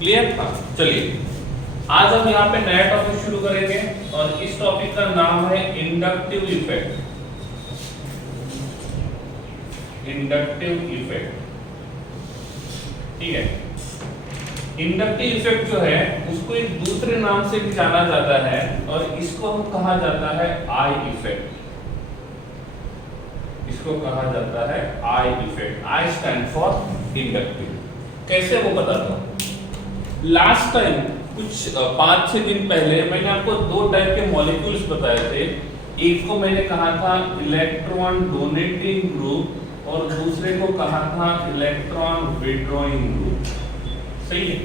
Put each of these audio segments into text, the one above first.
Clear था। चलिए आज हम यहाँ पे नया टॉपिक शुरू करेंगे और इस टॉपिक का नाम है इंडक्टिव इफेक्ट। इंडक्टिव इफेक्ट, ठीक है। इंडक्टिव इफेक्ट जो है उसको एक दूसरे नाम से भी जाना जाता है और इसको हम कहा जाता है आई इफेक्ट। इसको कहा जाता है I effect. I stand for inductive. कैसे वो बताता हूं। लास्ट टाइम कुछ 5-6 दिन पहले मैंने आपको दो टाइप के मॉलिक्यूल्स बताए थे। एक को मैंने कहा था इलेक्ट्रॉन डोनेटिंग ग्रुप और दूसरे को कहा था इलेक्ट्रॉन विड्रॉइंग ग्रुप। सही है।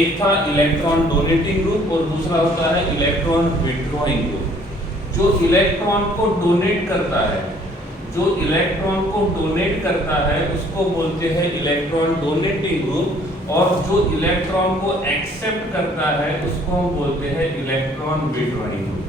एक था इलेक्ट्रॉन डोनेटिंग ग्रुप और दूसरा होता है इलेक्ट्रॉन विड्रॉइंग ग्रुप। जो इलेक्ट्रॉन को डोनेट करता है, जो इलेक्ट्रॉन को डोनेट करता है उसको बोलते हैं इलेक्ट्रॉन डोनेटिंग ग्रुप और जो इलेक्ट्रॉन को एक्सेप्ट करता है उसको हम बोलते हैं इलेक्ट्रॉन विड्रॉइंग ग्रुप।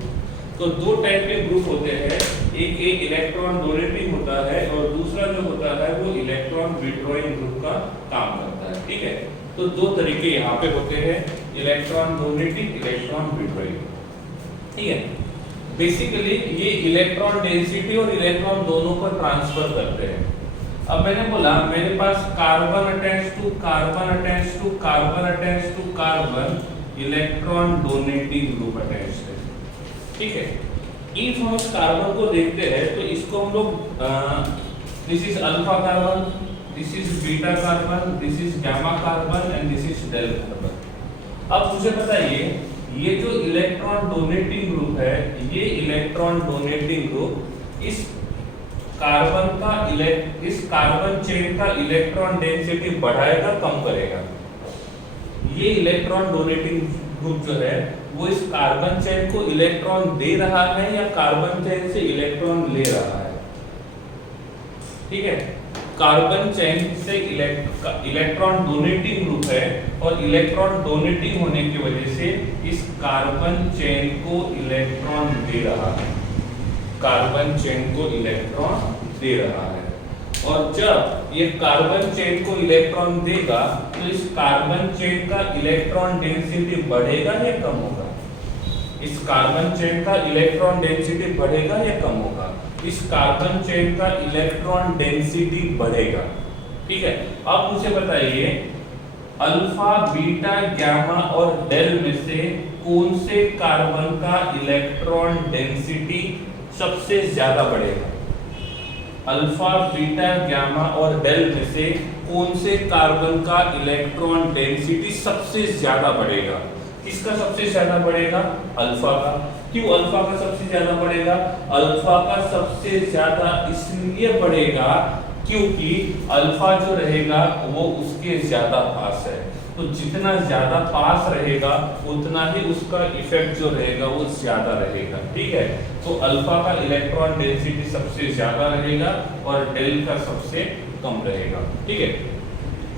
तो दो टाइप के ग्रुप होते हैं, एक इलेक्ट्रॉन डोनेटिंग होता है और दूसरा जो होता है वो इलेक्ट्रॉन विड्रॉइंग ग्रुप का काम करता है, ठीक है। तो दो तरीके यहाँ पे होते हैं, इलेक्ट्रॉन डोनेटिंग, इलेक्ट्रॉन विड्रॉइंग, ठीक है। बेसिकली ये इलेक्ट्रॉन डेंसिटी और इलेक्ट्रॉन दोनों को ट्रांसफर करते हैं। अब मैंने बोला मेरे पास carbon attach to carbon attach to carbon attach to carbon, electron donating group attach है, ठीक है। इफ हम इस कार्बन को देखते हैं तो इसको हम लोग this is alpha carbon, this is beta carbon, this is gamma carbon and this is del carbon. अब मुझे बताइए ये जो इलेक्ट्रॉन डोनेटिंग ग्रुप है, ये इलेक्ट्रॉन डोनेटिंग ग्रुप इस कार्बन चेन का इलेक्ट्रॉन डेंसिटी बढ़ाएगा कम करेगा। ये इलेक्ट्रॉन डोनेटिंग ग्रुप जो है वो इस कार्बन चेन को इलेक्ट्रॉन दे रहा है या कार्बन चेन से इलेक्ट्रॉन ले रहा है, ठीक है। कार्बन चेन से इलेक्ट्रॉन डोनेटिंग ग्रुप है और इलेक्ट्रॉन डोनेटिंग होने की वजह से इस कार्बन चेन को इलेक्ट्रॉन दे रहा है, कार्बन चेन को इलेक्ट्रॉन दे रहा है। और जब ये कार्बन चेन को इलेक्ट्रॉन देगा तो इस कार्बन चेन का इलेक्ट्रॉन डेंसिटी बढ़ेगा या कम होगा? इस कार्बन चेन का इलेक्ट्रॉन डेंसिटी बढ़ेगा या कम होगा? इस कार्बन चेन का इलेक्ट्रॉन डेंसिटी बढ़ेगा, ठीक है। अब मुझे बताइए अल्फा, बीटा, गामा और डेल में से कौन से कार्बन का इलेक्ट्रॉन डेंसिटी सबसे ज्यादा बढ़ेगा? अल्फा, बीटा, गामा और डेल में से कौन से कार्बन का इलेक्ट्रॉन डेंसिटी सबसे ज्यादा बढ़ेगा? किसका सबसे ज्यादा बढ़ेगा? अल्फा का। क्यों अल्फा का सबसे ज्यादा बढ़ेगा? अल्फा का सबसे ज्यादा इसलिए बढ़ेगा क्योंकि अल्फा जो रहेगा वो उसके ज्यादा पास है। तो जितना ज्यादा पास रहेगा उतना ही उसका इफेक्ट जो रहेगा वो ज्यादा रहेगा, ठीक है। तो अल्फा का इलेक्ट्रॉन डेंसिटी सबसे ज्यादा रहेगा और डेल का सबसे कम रहेगा, ठीक है।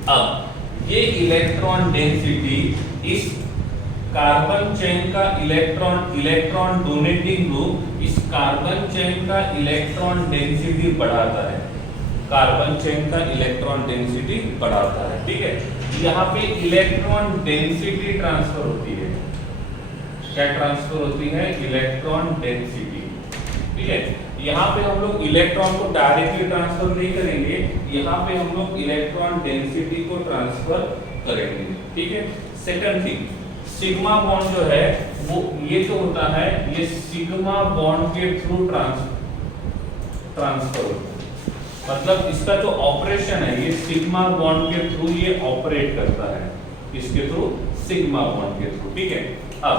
अब ये इलेक्ट्रॉन डेंसिटी इस कार्बन चेन का इलेक्ट्रॉन डोनेटिंग ग्रुप इस कार्बन चेन का इलेक्ट्रॉन डेंसिटी बढ़ाता है, कार्बन चेन का इलेक्ट्रॉन डेंसिटी बढ़ाता है, ठीक है। यहाँ पे इलेक्ट्रॉन डेंसिटी ट्रांसफर होती है। क्या ट्रांसफर होती है? इलेक्ट्रॉन डेंसिटी, ठीक है। यहाँ पे हम लोग इलेक्ट्रॉन को डायरेक्टली ट्रांसफर नहीं करेंगे, यहाँ पे हम लोग इलेक्ट्रॉन डेंसिटी को ट्रांसफर करेंगे, ठीक है। सेकंड थिंग, सिग्मा बॉन्ड जो है वो ये जो होता है ये सिग्मा बॉन्ड के थ्रू ट्रांसफर होता है। मतलब इसका जो ऑपरेशन है ये सिग्मा बॉन्ड के थ्रू ये ऑपरेट करता है, इसके थ्रू सिग्मा बॉन्ड के थ्रू, ठीक है। अब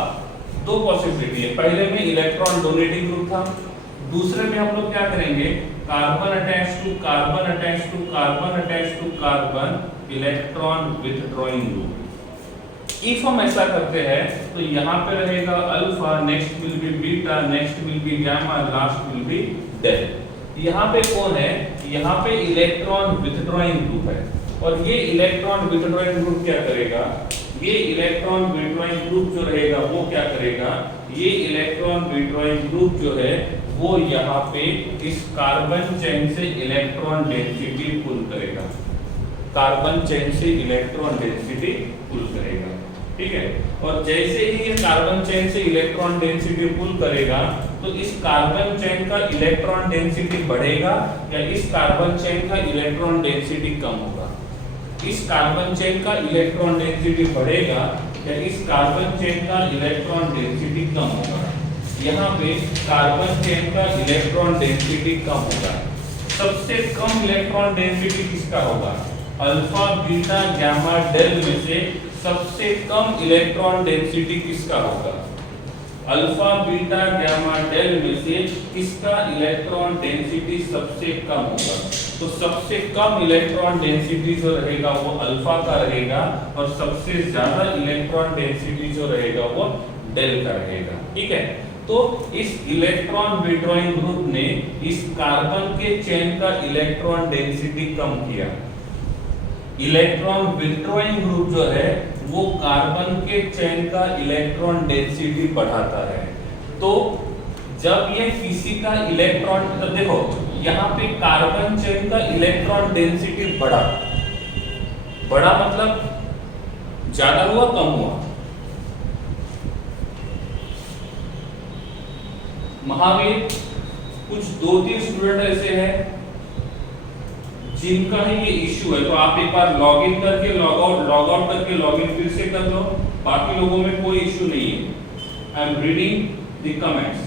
दो पॉसिबिलिटी है, पहले में इलेक्ट्रॉन डोनेटिंग ग्रुप था, दूसरे में हम लोग क्या करेंगे carbon attach to carbon attach to carbon attach to carbon, electron withdrawing group. If हम ऐसा करते हैं तो यहाँ पे रहेगा alpha, next will be beta, next will be gamma, last will be del. यहाँ पे कौन है? यहाँ पे इलेक्ट्रॉन विथड्रॉइंग ग्रुप है और ये इलेक्ट्रॉन विथड्रॉइंग ग्रुप क्या करेगा? ये इलेक्ट्रॉन विथड्रॉइंग ग्रुप जो रहेगा वो क्या करेगा? ये इलेक्ट्रॉन विथड्रॉइंग ग्रुप जो है वो यहाँ पे इस कार्बन चेन से इलेक्ट्रॉन डेंसिटी पुल करेगा, कार्बन चेन से इलेक्ट्रॉन डेंसिटी पुल करेगा। ठीक है, और जैसे ही ये कार्बन चेन से इलेक्ट्रॉन डेंसिटी पुल करेगा तो इस कार्बन चेन का इलेक्ट्रॉन डेंसिटी बढ़ेगा या इस कार्बन चेन का इलेक्ट्रॉन डेंसिटी कम होगा। इस कार्बन चेन का इलेक्ट्रॉन डेंसिटी बढ़ेगा या इस कार्बन चेन का इलेक्ट्रॉन डेंसिटी कम होगा। यहाँ पे कार्बन चेन का इलेक्ट्रॉन डेंसिटी कम होगा। सबसे कम इलेक्ट्रॉन डेंसिटी किसका होगा? अल्फा बीटा गामा डेल में से सबसे कम इलेक्ट्रॉन डेंसिटी किसका होगा? अल्फा बीटा गामा डेल में से किसका इलेक्ट्रॉन डेंसिटी सबसे कम होगा? तो सबसे कम इलेक्ट्रॉन डेंसिटी जो रहेगा वो अल्फा का रहेगा और सबसे ज्यादा इलेक्ट्रॉन डेंसिटी जो रहेगा वो डेल का रहेगा। ठीक है, तो इस इलेक्ट्रॉन विड्रॉइंग ग्रुप ने इस कार्बन के चेन का इलेक्ट्रॉन डेंसिटी कम किया। इलेक्ट्रॉन विड्रॉइंग ग्रुप जो है वो कार्बन के चेन का इलेक्ट्रॉन डेंसिटी बढ़ाता है। तो जब ये किसी का इलेक्ट्रॉन, तो देखो यहाँ पे कार्बन चेन का इलेक्ट्रॉन डेंसिटी बढ़ा मतलब ज्यादा हुआ कम हुआ? महावीर, कुछ 2-3 स्टूडेंट ऐसे हैं जिनका ही ये इश्यू है, तो आप एक बार लॉग इन करके लॉग आउट करके लॉग इन फिर से कर लो। बाकी लोगों में कोई इश्यू नहीं है। I am reading the comments.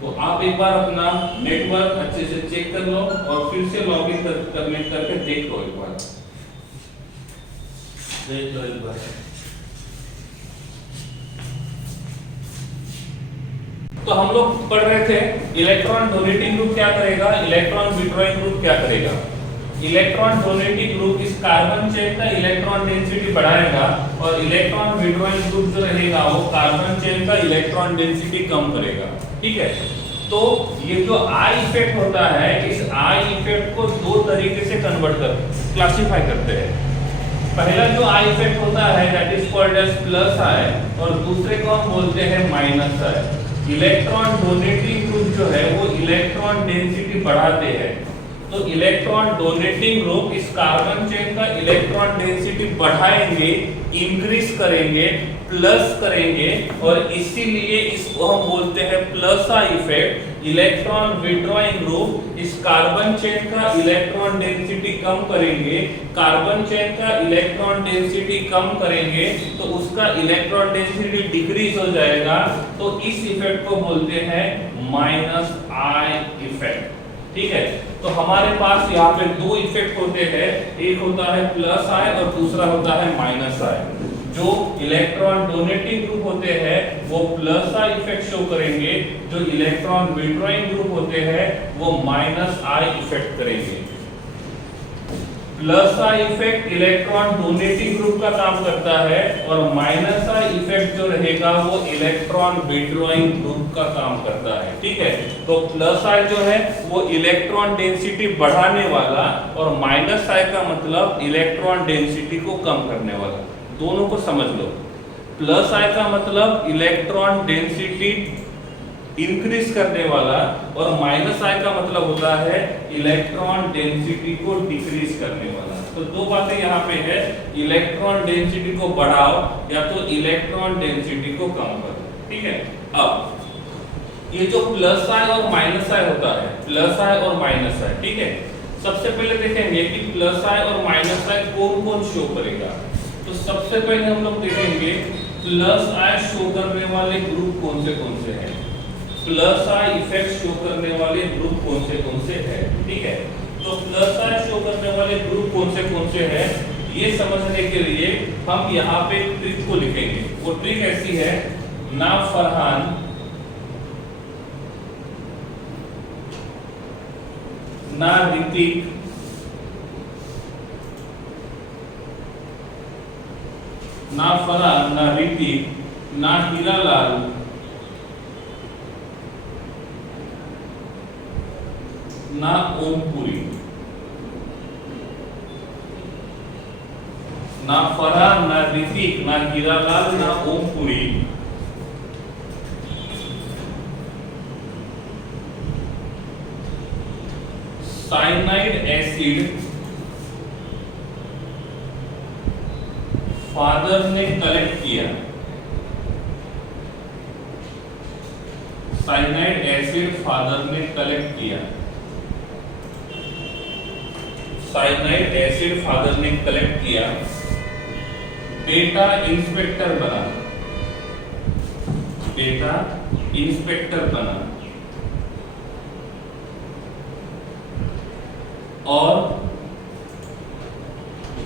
तो आप एक बार अपना नेटवर्क अच्छे से चेक कर लो और फिर से लॉग इन करके देख लो एक बार। तो हम लोग पढ़ रहे थे इलेक्ट्रॉन डोनेटिंग ग्रुप क्या करेगा, इलेक्ट्रॉन विड्रॉइंग ग्रुप क्या करेगा। इलेक्ट्रॉन डोनेटिंग ग्रुप इस कार्बन चेन का इलेक्ट्रॉन डेंसिटी बढ़ाएगा और इलेक्ट्रॉन विड्रॉइंग ग्रुप जो रहेगा वो कार्बन चेन का इलेक्ट्रॉन डेंसिटी कम करेगा। ठीक है, तो ये जो आई इफेक्ट होता है, इस आई इफेक्ट को दो तरीके से क्लासिफाई करते हैं। पहला जो आई इफेक्ट होता है that is called as plus I और दूसरे को हम बोलते हैं minus I. Electron donating group जो है वो इलेक्ट्रॉन डेंसिटी बढ़ाते हैं। तो इलेक्ट्रॉन डोनेटिंग ग्रुप इस कार्बन चेन का इलेक्ट्रॉन डेंसिटी बढ़ाएंगे, इंक्रीज करेंगे, प्लस करेंगे और इसीलिए इसको हम बोलते हैं plus I effect. Electron withdrawing group इस कार्बन चेन का इलेक्ट्रॉन डेंसिटी कम करेंगे, कार्बन चेन का इलेक्ट्रॉन डेंसिटी कम करेंगे तो उसका इलेक्ट्रॉन डेंसिटी डिक्रीज हो जाएगा। तो इस इफेक्ट को बोलते हैं माइनस आई इफेक्ट। ठीक है, तो हमारे पास यहाँ पे दो इफेक्ट होते हैं, एक होता है प्लस आई और दूसरा होता है माइनस आई। जो इलेक्ट्रॉन डोनेटिंग ग्रुप होते हैं वो प्लस आई इफेक्ट शो करेंगे, जो इलेक्ट्रॉन विड्रॉइंग ग्रुप होते हैं वो माइनस आई इफेक्ट करेंगे। Plus I effect electron donating group का काम करता है और माइनस आई इफेक्ट जो रहेगा वो इलेक्ट्रॉन विड्रॉइंग ग्रुप का काम करता है। ठीक है, तो प्लस आई जो है वो इलेक्ट्रॉन डेंसिटी बढ़ाने वाला और माइनस आई का मतलब इलेक्ट्रॉन डेंसिटी को कम करने वाला। दोनों को समझ लो। प्लस आई का मतलब इलेक्ट्रॉन डेंसिटी इंक्रीज करने वाला और माइनस आई का मतलब होता है इलेक्ट्रॉन डेंसिटी को डिक्रीज करने वाला। तो दो बातें यहाँ पे है, इलेक्ट्रॉन डेंसिटी को बढ़ाओ या तो इलेक्ट्रॉन डेंसिटी को कम करो। ठीक है, अब ये जो प्लस आई और माइनस आई होता है, प्लस आई और माइनस आई, ठीक है, सबसे पहले देखेंगे कि प्लस आई और माइनस आई कौन कौन शो करेगा। तो सबसे पहले हम लोग देखेंगे प्लस आई शो करने वाले ग्रुप कौन से हैं। प्लस आई इफेक्ट शो करने वाले ग्रुप कौन से हैं। ठीक है, तो प्लस आई शो करने वाले ग्रुप कौन से हैं ये समझने के लिए हम यहाँ पे ट्रिक को लिखेंगे। वो ट्रिक ऐसी है, ना फरहान ना ऋतिक ना फरहान ना ऋतिक ना हीरालाल ना ओमपुरी। ना फरहान ना ऋतिक ना हीरालाल ना ओमपुरी साइनाइड एसिड फादर ने कलेक्ट किया, साइनाइड एसिड फादर ने कलेक्ट किया, साइनाइड एसिड फादर ने कलेक्ट किया, बेटा इंस्पेक्टर बना, बेटा इंस्पेक्टर बना और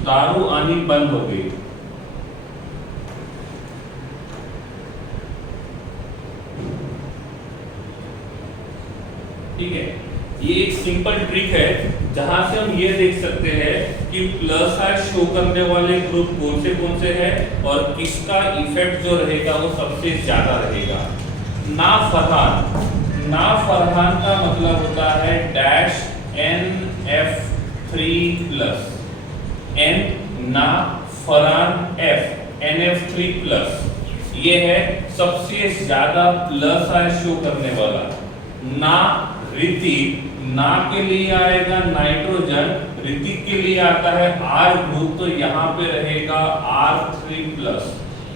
दारू आनी बंद हो गई। ठीक है, ये एक सिंपल ट्रिक है जहां से हम ये देख सकते हैं कि प्लस आई शो करने वाले ग्रुप कौन से हैं और किसका इफेक्ट जो रहेगा वो सबसे ज्यादा रहेगा। ना फरहान का मतलब होता है डैश NF3+, N ना फरहान F NF3+, ये है सबसे ज्यादा प्लस आई शो करने वाला। ना ऋतिक, ना के लिए आएगा नाइट्रोजन, ऋतिक के लिए आता है R ग्रुप, तो यहाँ पे रहेगा R3+,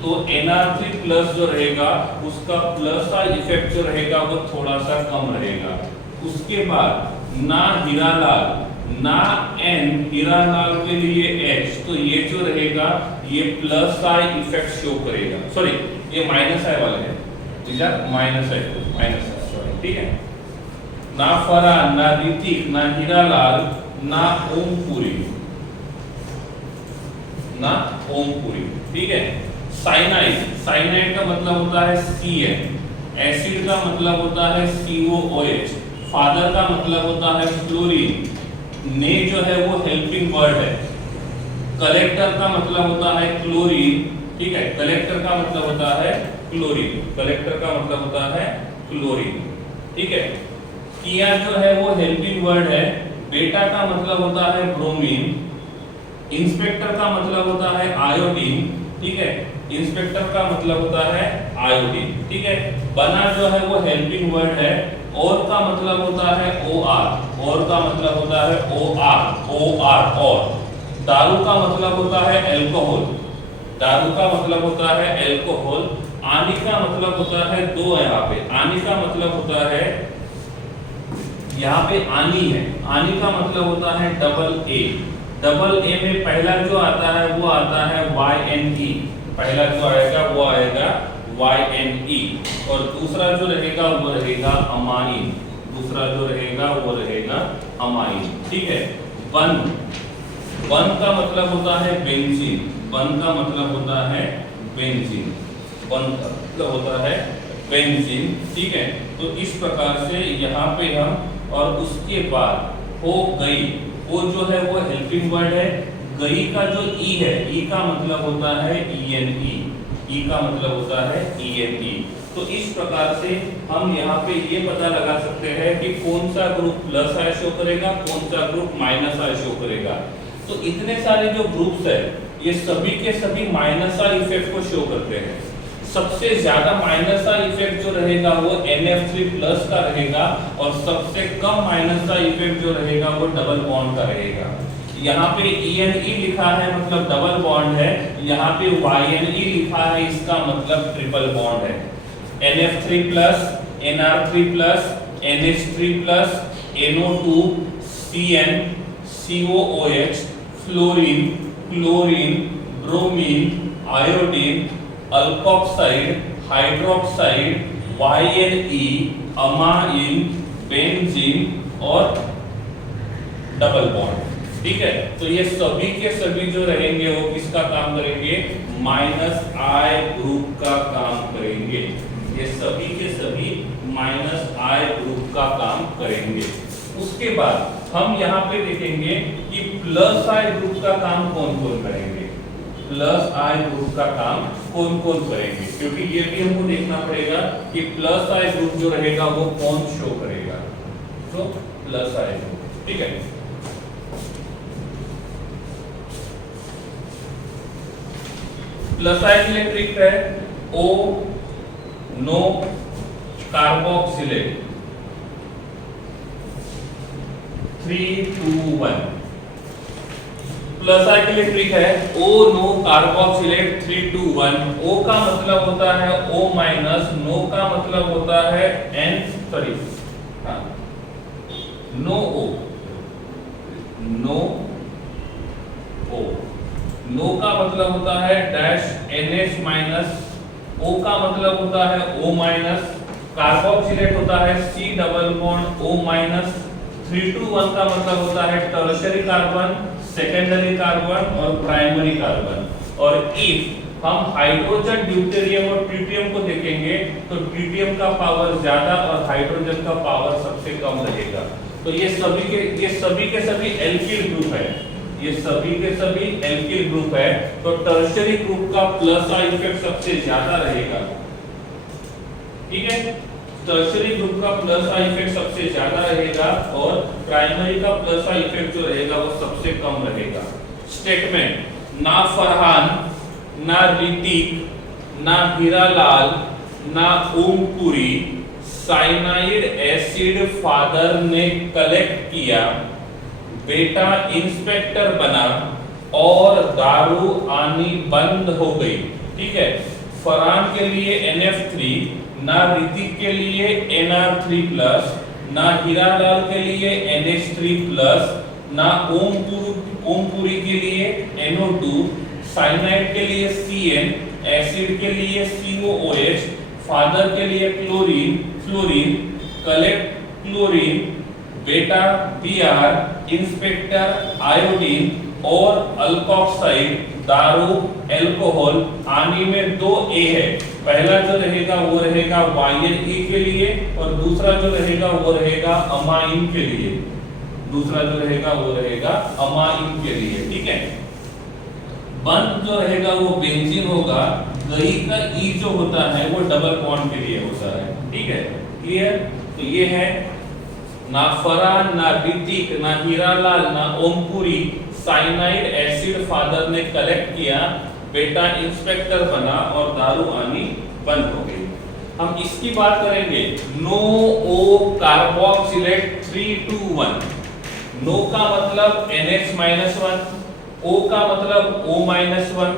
तो Nr3+ जो रहेगा उसका प्लस आई इफेक्ट जो रहेगा वो थोड़ा सा कम रहेगा। उसके बाद ना हीरालाल, ना N हीरालाल के लिए H, तो ये जो रहेगा ये प्लस आई इफेक्ट शो करेगा। सॉरी, ये माइनस आई वाले हैं, माइनस आई, ठीक है। ना फरहान, ना ऋतिक, ना हीरालाल, ना ओमपुरी, ना ओमपुरी, ठीक है। साइनाइड का मतलब होता है CN, एसिड का मतलब होता है COOH, फादर का मतलब होता है फ्लोरीन, ने जो है वो हेल्पिंग वर्ड है, कलेक्टर का मतलब होता है क्लोरीन, ठीक है, कलेक्टर का मतलब होता है क्लोरीन, कलेक्टर का मतलब होता है क्लोरीन, ठीक है। किया जो है वो हेल्पिंग वर्ड है, बेटा का मतलब होता है ब्रोमीन, इंस्पेक्टर का मतलब होता है आयोडीन, ठीक है, इंस्पेक्टर का मतलब होता है आयोडीन, ठीक है। बना जो है वो हेल्पिंग वर्ड है, और का मतलब होता है OR, और का मतलब होता है OR, और दारू का मतलब होता है एल्कोहल, दारू का मतलब होता है एल्कोहल। आनी का मतलब होता है दो है, यहाँ पे आनी का मतलब होता है, यहाँ पे आनी है, आनी का मतलब होता है डबल ए में पहला जो आता है वो आता है YNE, पहला जो आएगा वो आएगा YNE, और दूसरा जो रहेगा वो रहेगा अमाइन, दूसरा जो रहेगा वो रहेगा अमाइन, ठीक है। वन का मतलब होता है बेंजीन, वन का मतलब होता है बेंजीन, वन का मतलब होता है बेंजीन, ठीक है। तो इस प्रकार से यहाँ पे हम, और उसके बाद हो गई, वो जो है वो हेल्पिंग वर्ड है, गई का जो ई है, ई का मतलब होता है ENE, ई का मतलब होता है ENE। तो इस प्रकार से हम यहाँ पे ये पता लगा सकते हैं कि कौन सा ग्रुप प्लस आई शो करेगा, कौन सा ग्रुप माइनस आई शो करेगा। तो इतने सारे जो ग्रुप्स है ये सभी के सभी माइनस आई इफेक्ट को शो करते हैं। सबसे ज्यादा माइनस का इफेक्ट जो रहेगा वो NF3+ का रहेगा, और सबसे कम माइनस का इफेक्ट जो रहेगा वो डबल बॉन्ड का रहेगा। यहाँ पे ENE लिखा है मतलब डबल बॉन्ड है, यहाँ पे YNE लिखा है इसका मतलब ट्रिपल बॉन्ड है। NF3+, NR3+, NH3+, NO2, CN, COOH, fluorine, chlorine, bromine, iodine, alkoxide, hydroxide, YNE, amine, benzene और डबल बॉन्ड, ठीक है। तो ये सभी के सभी जो रहेंगे वो किसका काम करेंगे, माइनस आई ग्रुप का काम करेंगे। ये सभी के सभी माइनस आई ग्रुप का काम करेंगे। उसके बाद हम यहाँ पे देखेंगे कि प्लस आई ग्रुप का काम कौन कौन करेंगे, प्लस आई ग्रुप का काम कौन कौन करेंगे, क्योंकि ये भी हमको देखना पड़ेगा कि प्लस आई ग्रुप जो रहेगा वो कौन शो करेगा। तो प्लस आई ग्रुप, ठीक है। प्लस आई के लिए ट्रिक है O नो कार्बोक्सिलेट 3, 2, 1। प्लस आई के लिए ट्रिक है O नो कार्बोक्सिलेट 321। O का मतलब होता है O माइनस, नो का मतलब होता है N sorry no O, no O, no का मतलब होता है डैश NH माइनस, O का मतलब होता है O माइनस, कार्बोक्सिलेट होता है C double bond O minus, 321 का मतलब होता है टर्शियरी कार्बन, सेकेंडरी कार्बन और प्राइमरी कार्बन। और इफ हम हाइड्रोजन, ड्यूटेरियम और ट्रिटियम को देखेंगे तो ट्रिटियम का पावर ज्यादा और हाइड्रोजन का पावर सबसे कम रहेगा। तो ये सभी के सभी एल्किल ग्रुप है, ये सभी के सभी एल्किल ग्रुप है। तो टर्शियरी ग्रुप का प्लस आई इफेक्ट सबसे ज्यादा रहेगा, ठीक है। टर्शियरी ग्रुप का प्लस आई इफेक्ट सबसे ज्यादा रहेगा और प्राइमरी का प्लस आई इफेक्ट जो रहेगा वो सबसे कम रहेगा। स्टेटमेंट, ना फरहान, ना ऋतिक, ना हीरालाल, ना ओमपुरी साइनाइड एसिड फादर ने कलेक्ट किया, बेटा इंस्पेक्टर बना और दारू आनी बंद हो गई, ठीक है। फरहान के लिए NF3, ना ऋतिक के लिए NR3+, ना हीरालाल के लिए NH3+, ना ओमपुरी के लिए NO2, साइनाइड के लिए CN, एसिड के लिए COOH, फादर के लिए फ्लोरीन, कलेक्ट क्लोरीन, बेटा Br, इंस्पेक्टर आयोडीन और अल्कोक्साइड दारू एल्कोहल। आनी में 2 A है, पहला जो रहेगा वो रहेगा YNE के लिए और दूसरा जो रहेगा वो रहेगा अमाइन के लिए, दूसरा जो रहेगा वो रहेगा अमाइन के लिए, ठीक है। बंद जो रहेगा वो बेंजीन होगा, गई का E जो होता है वो डबल बॉन्ड के लिए होता है, ठीक है, क्लियर। तो ये है ना फरहान, ना ऋतिक, ना हीरालाल, ना ओमपुरी साइनाइड एसिड फादर ने कलेक्ट किया, बेटा इंस्पेक्टर बना और दारू आनी बंद हो गई। हम इसकी बात करेंगे, नो ओ कार्बोक्सिलेट 321। नो का मतलब NH-1, O का मतलब O-1,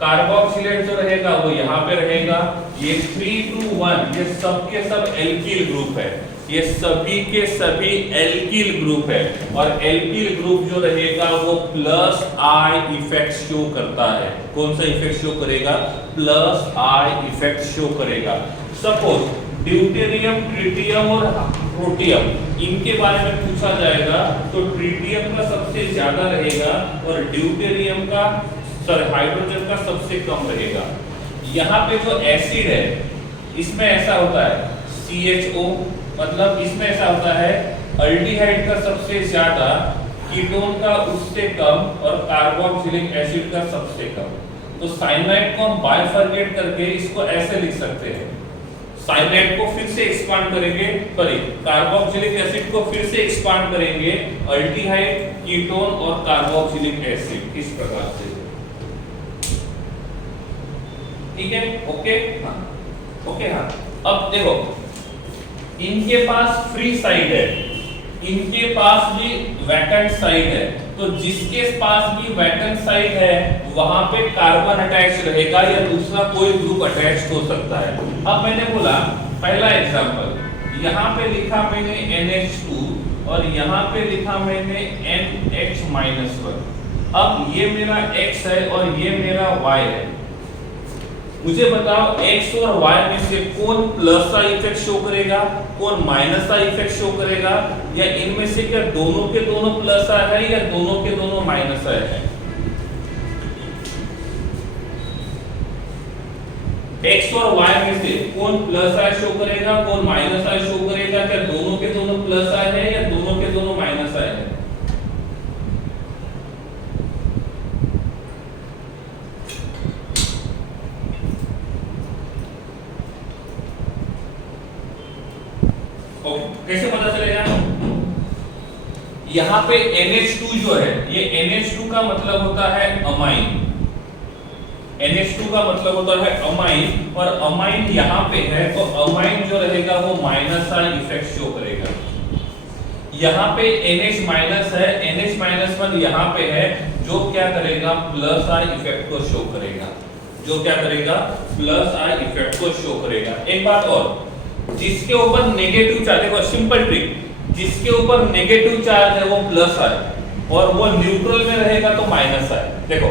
कार्बोक्सिलेट जो रहेगा वो यहाँ पे रहेगा। ये 321 ये सब के सब एल्किल ग्रुप है, ये सभी के सभी एल्किल ग्रुप है और एल्किल ग्रुप जो रहेगा वो प्लस आई इफेक्ट शो करता है। कौन सा इफेक्ट शो करेगा? प्लस आई इफेक्ट शो करेगा। सपोज ड्यूटेरियम, ट्रिटियम और प्रोटियम इनके बारे में पूछा जाएगा तो ट्रिटियम का सबसे ज्यादा रहेगा और ड्यूटेरियम का हाइड्रोजन का सबसे कम रहेगा। यहाँ पे जो एसिड है इसमें ऐसा होता है CHO, मतलब इसमें ऐसा होता है अल्डिहाइड का सबसे ज्यादा, कीटोन का उससे कम और कार्बोक्सिलिक एसिड का सबसे कम। तो साइनाइड को हम बाइफरकेट करके इसको ऐसे लिख सकते हैं, साइनाइड को फिर से एक्सपांड करेंगे, सॉरी कार्बोक्सिलिक एसिड को फिर से एक्सपांड करेंगे अल्डिहाइड, कीटोन और कार्बोक्सिलिक एसिड, इस प्रकार से, ठीक है। ओके हाँ, ओके हाँ। अब देखो इनके पास फ्री साइड है, इनके पास भी वैकेंट साइड है, तो जिसके पास भी वैकेंट साइड है वहां पे कार्बन अटैच रहेगा या दूसरा कोई ग्रुप अटैच हो सकता है। अब मैंने बोला पहला एग्जांपल, यहाँ पे लिखा मैंने NH2 और यहाँ पे लिखा मैंने NH-1। अब ये मेरा X है और ये मेरा Y है। मुझे बताओ X और Y में से कौन प्लस का इफेक्ट शो करेगा, कौन माइनस का इफेक्ट शो करेगा, या इनमें से क्या दोनों के दोनों प्लस है या दोनों के दोनों माइनस है? X और Y में से कौन प्लस आई शो करेगा, कौन माइनस आई शो करेगा, क्या दोनों के दोनों प्लस आई है या दोनों के दोनों माइनस आई है? कैसे पता चलेगा? यहाँ पे NH2 जो है, ये NH2 का मतलब होता है अमाइन, NH2 का मतलब होता है अमाइन, और अमाइन यहाँ पे है तो अमाइन जो रहेगा वो माइनस का इफेक्ट शो करेगा। यहाँ पे NH- है, NH-1 यहाँ पे है, जो क्या करेगा, प्लस आई इफेक्ट को शो करेगा, जो क्या करेगा, प्लस आई इफेक्ट को शो करेगा। एक बात और, जिसके ऊपर नेगेटिव चार्ज, देखो सिंपल ट्रिक, जिसके ऊपर नेगेटिव चार्ज है वो प्लस आई और वो न्यूट्रल में रहेगा तो माइनस आई। देखो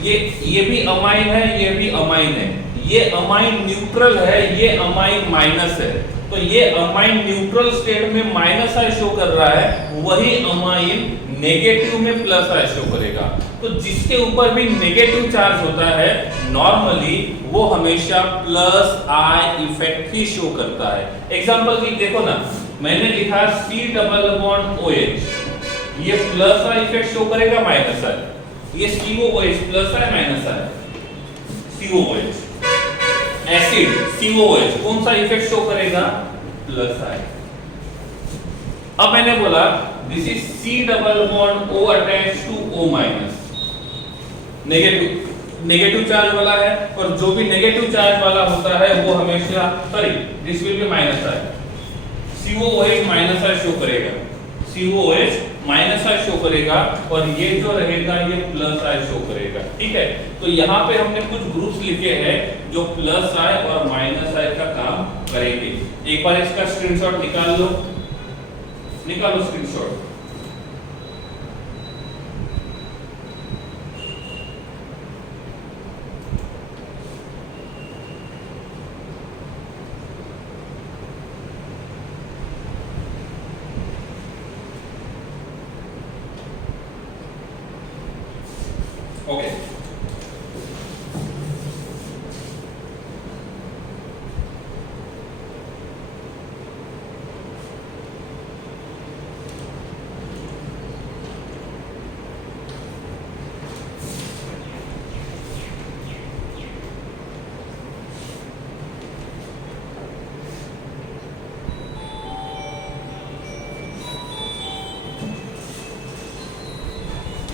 ये भी अमाइन है, ये भी अमाइन है, ये अमाइन न्यूट्रल है, ये अमाइन माइनस है, तो ये अमाइन न्यूट्रल स्टेट में माइनस आई शो कर रहा है, वही अमाइन नेगेटिव में प्लस आई शो करेगा। तो जिसके ऊपर भी नेगेटिव चार्ज होता है नॉर्मली वो हमेशा प्लस आई इफेक्ट ही शो करता है। एग्जांपल की देखो ना, मैंने लिखा C डबल बॉन्ड OH, ये प्लस आई इफेक्ट शो करेगा माइनस आई, ये COOH plus I minus I, COOH acid COOH कौन सा इफेक्ट शो करेगा, प्लस आई। अब मैंने बोला this is C double bond O attach to O minus, negative charge वाला है, और जो भी नेगेटिव चार्ज वाला होता है वो हमेशा, sorry this will be minus I, COOH minus I show करेगा, COOH माइनस आई शो करेगा, और ये जो रहेगा ये प्लस आई शो करेगा। ठीक है, तो यहाँ पे हमने कुछ ग्रुप्स लिखे हैं जो प्लस आई और माइनस आई का काम करेंगे। एक बार इसका स्क्रीनशॉट निकाल लो, निकालो screenshot. Okay,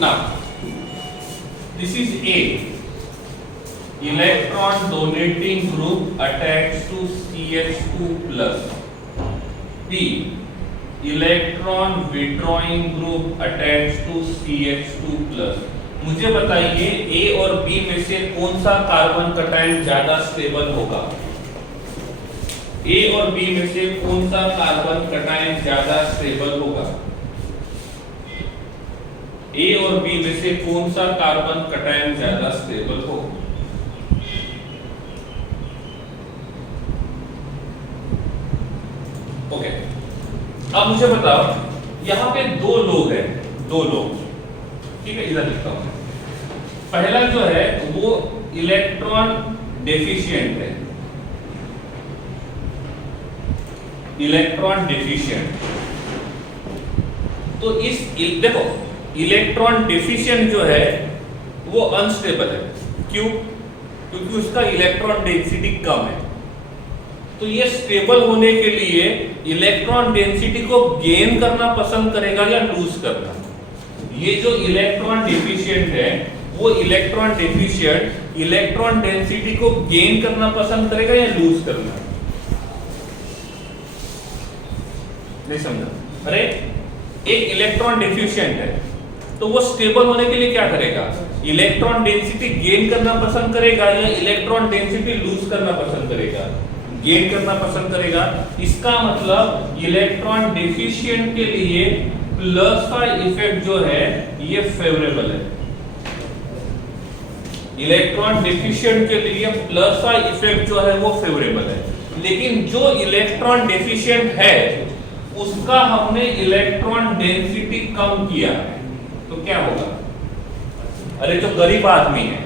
now this is A, electron donating group attached to CH2 plus, B, electron withdrawing group attached to CH2 plus। मुझे बताइए A और B में से कौन सा कार्बन कटायन ज्यादा स्टेबल होगा, A और B में से कौन सा कार्बन कटायन ज्यादा स्टेबल होगा, A और B में से कौन सा कार्बन कटायन ज्यादा स्टेबल हो। ओके, अब मुझे बताओ यहाँ पे दो लोग हैं, दो लोग, ठीक है, इधर लिखता हूं। पहला जो है वो इलेक्ट्रॉन डेफिशिएंट है, इलेक्ट्रॉन डेफिशिएंट। तो इस देखो इलेक्ट्रॉन डेफिशिएंट जो है वो अनस्टेबल है, क्यों, क्योंकि उसका इलेक्ट्रॉन डेंसिटी कम है। तो ये स्टेबल होने के लिए इलेक्ट्रॉन डेंसिटी को गेन करना पसंद करेगा या लूज करना। ये जो इलेक्ट्रॉन डेफिशिएंट है वो इलेक्ट्रॉन डेफिशिएंट इलेक्ट्रॉन डेंसिटी को गेन करना पसंद करेगा या लूज करना, नहीं समझा। अरे एक इलेक्ट्रॉन डेफिशिएंट है तो वो स्टेबल होने के लिए क्या करेगा, इलेक्ट्रॉन डेंसिटी गेन करना पसंद करेगा या इलेक्ट्रॉन डेंसिटी लूज करना पसंद करेगा, गेन करना पसंद करेगा। इसका मतलब इलेक्ट्रॉन डेफिशिएंट के लिए प्लस का इफेक्ट जो है ये फेवरेबल है, इलेक्ट्रॉन डेफिशिएंट के लिए प्लस का इफेक्ट जो है वो फेवरेबल है। लेकिन जो इलेक्ट्रॉन डेफिशिएंट है उसका हमने इलेक्ट्रॉन डेंसिटी कम किया है, तो क्या होगा, अरे जो गरीब आदमी है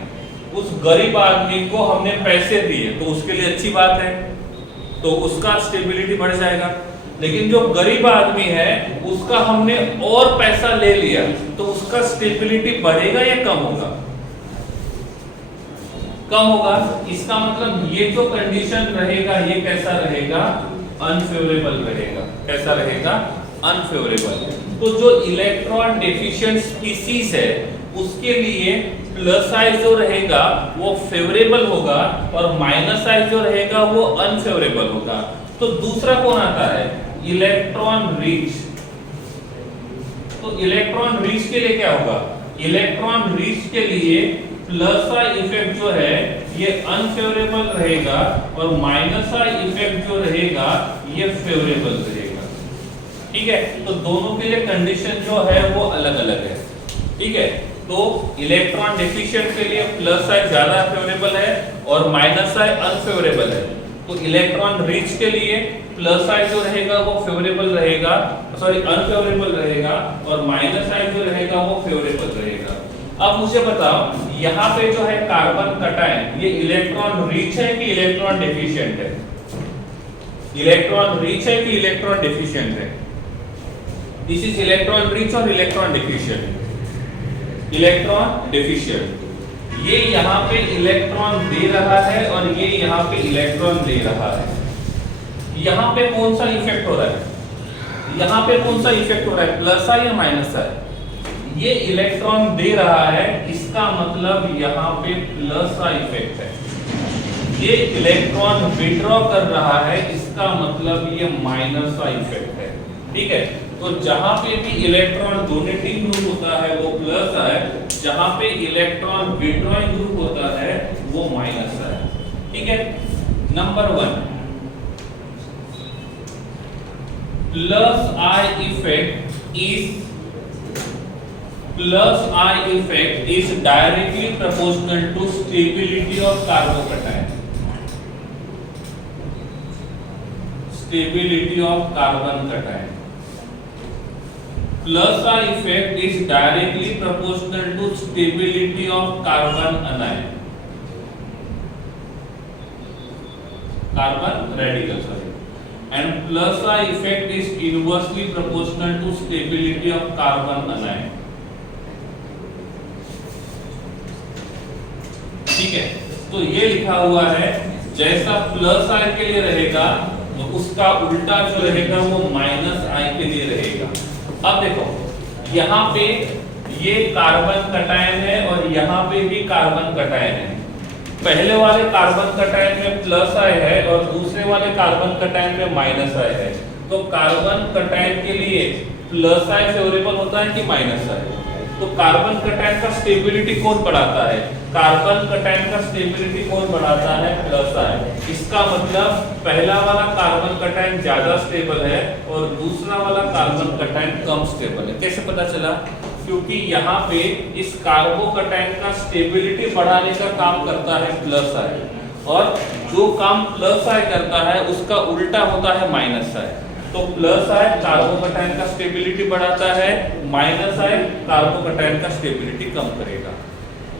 उस गरीब आदमी को हमने पैसे दिए तो उसके लिए अच्छी बात है, तो उसका स्टेबिलिटी बढ़ जाएगा। लेकिन जो गरीब आदमी है उसका हमने और पैसा ले लिया तो उसका स्टेबिलिटी बढ़ेगा या कम होगा, कम होगा। इसका मतलब ये जो कंडीशन रहेगा ये कैसा रहेगा, अनफेवरेबल रहेगा। कैसा रहेगा, अनफेवरेबल। तो जो इलेक्ट्रॉन डेफिशिएंट स्पीसीज है उसके लिए प्लस आई जो रहेगा वो फेवरेबल होगा और माइनस आई जो रहेगा वो अनफेवरेबल होगा। तो दूसरा कौन आता है, इलेक्ट्रॉन रिच। तो इलेक्ट्रॉन रिच के लिए क्या होगा, इलेक्ट्रॉन रिच के लिए प्लस आई इफेक्ट जो है ये अनफेवरेबल रहेगा और माइनस आई इफेक्ट जो रहेगा ये फेवरेबल रहेगा। ठीक है, तो दोनों के लिए कंडीशन जो है वो अलग अलग है। ठीक है, तो इलेक्ट्रॉन डेफिशिएंट के लिए प्लस आई ज्यादा फेवरेबल है और माइनस आई अनफेवरेबल है। तो इलेक्ट्रॉन रिच के लिए प्लस आई जो रहेगा वो फेवरेबल रहेगा, सॉरी अनफेवरेबल रहेगा, और माइनस आई जो रहेगा वो फेवरेबल रहेगा। अब मुझे बताओ यहाँ पे जो है कार्बन कटायन ये इलेक्ट्रॉन रिच है कि इलेक्ट्रॉन डेफिशिएंट है? इलेक्ट्रॉन रिच है कि इलेक्ट्रॉन डेफिशिएंट है? दिस इज इलेक्ट्रॉन रिच और इलेक्ट्रॉन डेफिशिएंट? Electron deficient. ये यहाँ पे इलेक्ट्रॉन दे रहा है और ये यहाँ पे इलेक्ट्रॉन दे रहा है। यहाँ पे कौन सा इफेक्ट हो रहा है? यहाँ पे कौन सा इफेक्ट हो रहा है, प्लस आई या माइनस आई? ये इलेक्ट्रॉन दे रहा है, इसका मतलब यहाँ पे प्लस आई इफेक्ट है। ये इलेक्ट्रॉन विड्रॉ कर रहा है, इसका मतलब ये माइनस आई इफेक्ट है। ठीक है, तो जहां पे भी इलेक्ट्रॉन डोनेटिंग ग्रुप होता है वो प्लस है, जहां पे इलेक्ट्रॉन विड्रॉइंग ग्रुप होता है वो माइनस है। ठीक है, number 1 plus I effect is directly proportional to stability of carbocation. Stability of carbon cation. Plus I effect is directly proportional to stability of carbon anion, carbon radical, sorry, and plus I effect is inversely proportional to stability of carbon anion. ठीक है, तो ये लिखा हुआ है जैसा plus आई के लिए रहेगा तो उसका उल्टा जो रहेगा वो माइनस आई के लिए रहेगा। अब देखो यहाँ पे ये कार्बन कटायन है और यहाँ पे भी कार्बन कटायन है। पहले वाले कार्बन कटायन में प्लस आई है और दूसरे वाले कार्बन कटायन में माइनस आई है। तो कार्बन कटायन के लिए प्लस आई फेवरेबल होता है कि माइनस आई? तो कार्बन कटायन का स्टेबिलिटी कौन बढ़ाता है? कार्बन कटायन का स्टेबिलिटी कौन बढ़ाता है? प्लस आई। इसका मतलब पहला वाला कार्बन कटायन ज्यादा स्टेबल है और दूसरा वाला कार्बन कटायन कम स्टेबल है। कैसे पता चला? क्योंकि यहाँ पे इस कार्बोकटायन का स्टेबिलिटी बढ़ाने का काम करता है प्लस आई, और जो काम प्लस आई करता है उसका उल्टा होता है माइनस आई। तो प्लस आई कार्बोकटायन का स्टेबिलिटी बढ़ाता है, माइनस आई कार्बोकटायन का स्टेबिलिटी कम करेगा।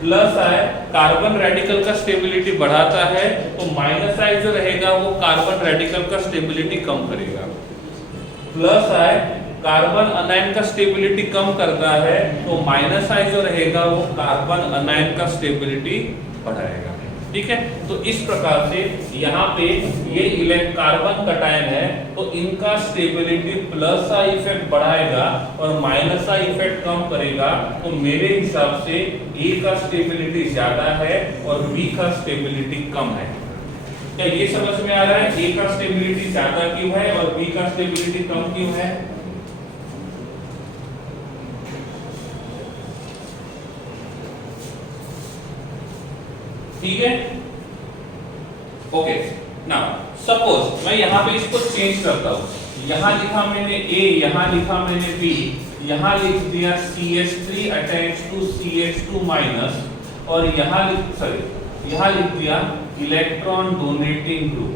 प्लस आई कार्बन रेडिकल का स्टेबिलिटी बढ़ाता है, तो माइनस आई जो रहेगा वो कार्बन रेडिकल का स्टेबिलिटी कम करेगा। प्लस आई कार्बन अनायन का स्टेबिलिटी कम करता है, तो माइनस आई जो रहेगा वो कार्बन अनायन का स्टेबिलिटी बढ़ाएगा। ठीक है, तो इस प्रकार से यहाँ पे ये कार्बन कटायन है तो इनका स्टेबिलिटी प्लस आई इफेक्ट बढ़ाएगा और माइनस आई इफेक्ट कम करेगा। तो मेरे हिसाब से ए का स्टेबिलिटी ज्यादा है और बी का स्टेबिलिटी कम है। क्या ये समझ में आ रहा है? ए का स्टेबिलिटी ज्यादा क्यों है और बी का स्टेबिलिटी कम क्यों है? ठीक है, ओके। नाउ सपोज मैं यहाँ पे इसको चेंज करता हूँ। यहाँ लिखा मैंने ए, यहाँ लिखा मैंने बी, यहाँ लिख दिया CH3 attach to CH2 minus, और यहाँ लिख दिया इलेक्ट्रॉन डोनेटिंग ग्रुप,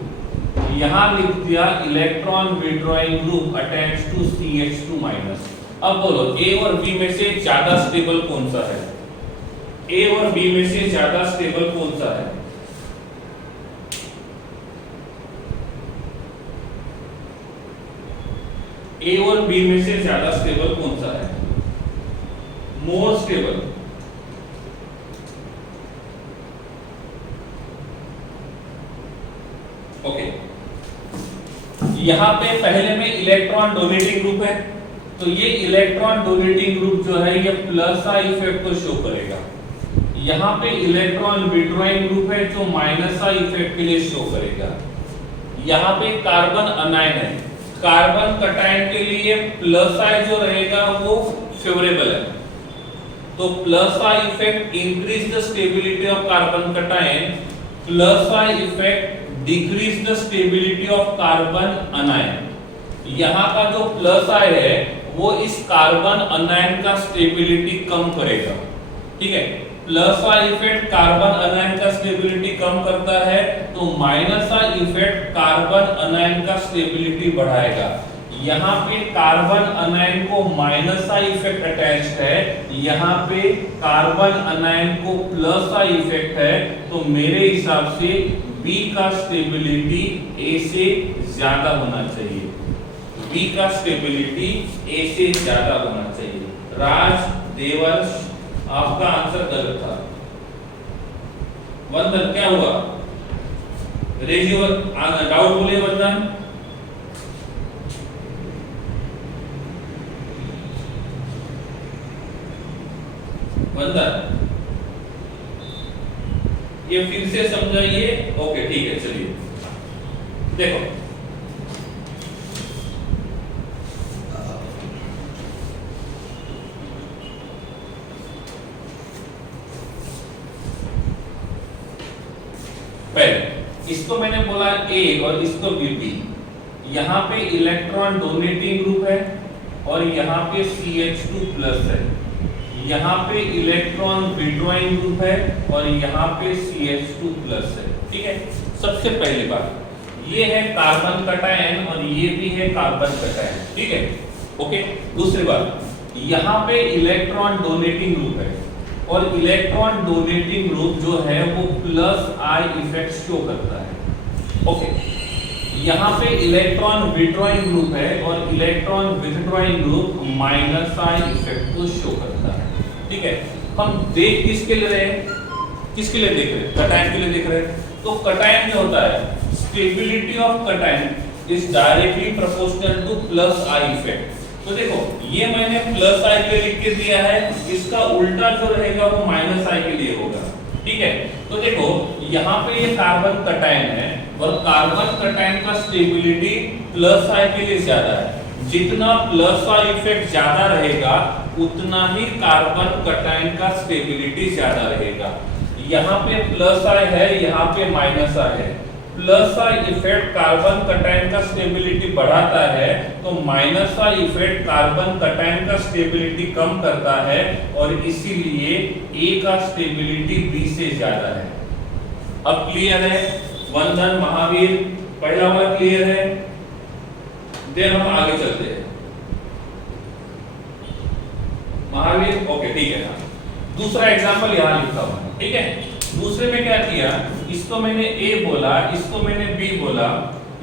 यहाँ लिख दिया electron withdrawing group attach to CH2 minus. अब बोलो ए और बी में से ज्यादा स्टेबल कौन सा है? ए और बी में से ज्यादा स्टेबल कौन सा है? ए और बी में से ज्यादा स्टेबल कौन सा है? More stable. ओके, यहां पे पहले में इलेक्ट्रॉन डोनेटिंग ग्रुप है, तो ये इलेक्ट्रॉन डोनेटिंग ग्रुप जो है ये प्लस आई इफेक्ट को शो करेगा। यहाँ पे इलेक्ट्रॉन विड्रॉइंग ग्रुप है जो माइनस आई इफेक्ट के लिए शो करेगा। यहाँ पे कार्बन अनायन है, कार्बन कटायन के लिए प्लस आई जो रहेगा वो फेवरेबल है। तो plus I effect increase the stability of carbon cation, plus I effect decrease the stability of carbon अनायन। यहाँ का जो प्लस आई है वो इस कार्बन अनायन का स्टेबिलिटी कम करेगा, ठीक है। प्लस आई इफेक्ट कार्बन अनायन का स्टेबिलिटी कम करता है, तो माइनस आई इफेक्ट कार्बन अनायन का स्टेबिलिटी बढ़ाएगा। यहाँ पे कार्बन अनायन को माइनस आई इफेक्ट अटैच्ड है, यहाँ पे कार्बन अनायन को प्लस आई इफेक्ट है, तो मेरे हिसाब से बी का स्टेबिलिटी ए से ज्यादा होना चाहिए, बी का स्टेबिलिटी ए से ज्यादा होना चाहिए। राज, देवर्ष, आपका आंसर गलत था। वंदन क्या हुआ? रेज योर डाउट, बोलिए वंदन। वंदन ये फिर से समझाइए। ओके ठीक है, चलिए देखो पहले इसको मैंने बोला ए और इसको बी। यहाँ पे इलेक्ट्रॉन डोनेटिंग ग्रुप है और यहाँ पे CH2 प्लस है, यहाँ पे इलेक्ट्रॉन विड्रॉइंग ग्रुप है और यहाँ पे CH2 प्लस है, ठीक है। सबसे पहली बात ये है कार्बन कटायन और ये भी है कार्बन कटायन, ठीक है, ओके। दूसरी बात यहाँ पे इलेक्ट्रॉन डोनेटिंग ग्रुप है और इलेक्ट्रॉन डोनेटिंग ग्रुप जो है वो प्लस आई इफेक्ट शो करता है, ओके। यहाँ पे इलेक्ट्रॉन विड्रॉइंग ग्रुप है और electron withdrawing group minus I effect को शो करता है, ठीक है। हम देख किसके लिए रहे हैं, किसके लिए देख रहे हैं? कटायन के लिए देख रहे हैं। तो कटायन क्या होता है? Stability of cation is directly proportional to plus I effect. तो देखो ये मैंने प्लस आई के लिख के दिया है, इसका उल्टा जो रहेगा वो माइनस आई के लिए होगा, ठीक है। तो देखो यहाँ पे ये कार्बन कटायन है और कार्बन कटायन का स्टेबिलिटी प्लस आई के लिए ज्यादा है। जितना प्लस आई इफेक्ट ज्यादा रहेगा उतना ही कार्बन कटायन का स्टेबिलिटी ज्यादा रहेगा। यहाँ पे प्लस आई है, यहाँ पे माइनस आई है। Plus I effect carbon cation का स्टेबिलिटी बढ़ाता है, तो minus I effect carbon cation का स्टेबिलिटी कम करता है और इसीलिए ए का स्टेबिलिटी बी से ज्यादा है। अब क्लियर है? वंदन, महावीर, पहला वाला क्लियर है? देन हम आगे चलते हैं। महावीर, ओके ठीक है। दूसरा एग्जांपल यहां लिखा हुआ है, ठीक है। दूसरे में क्या किया, इसको मैंने ए बोला, इसको मैंने बी बोला।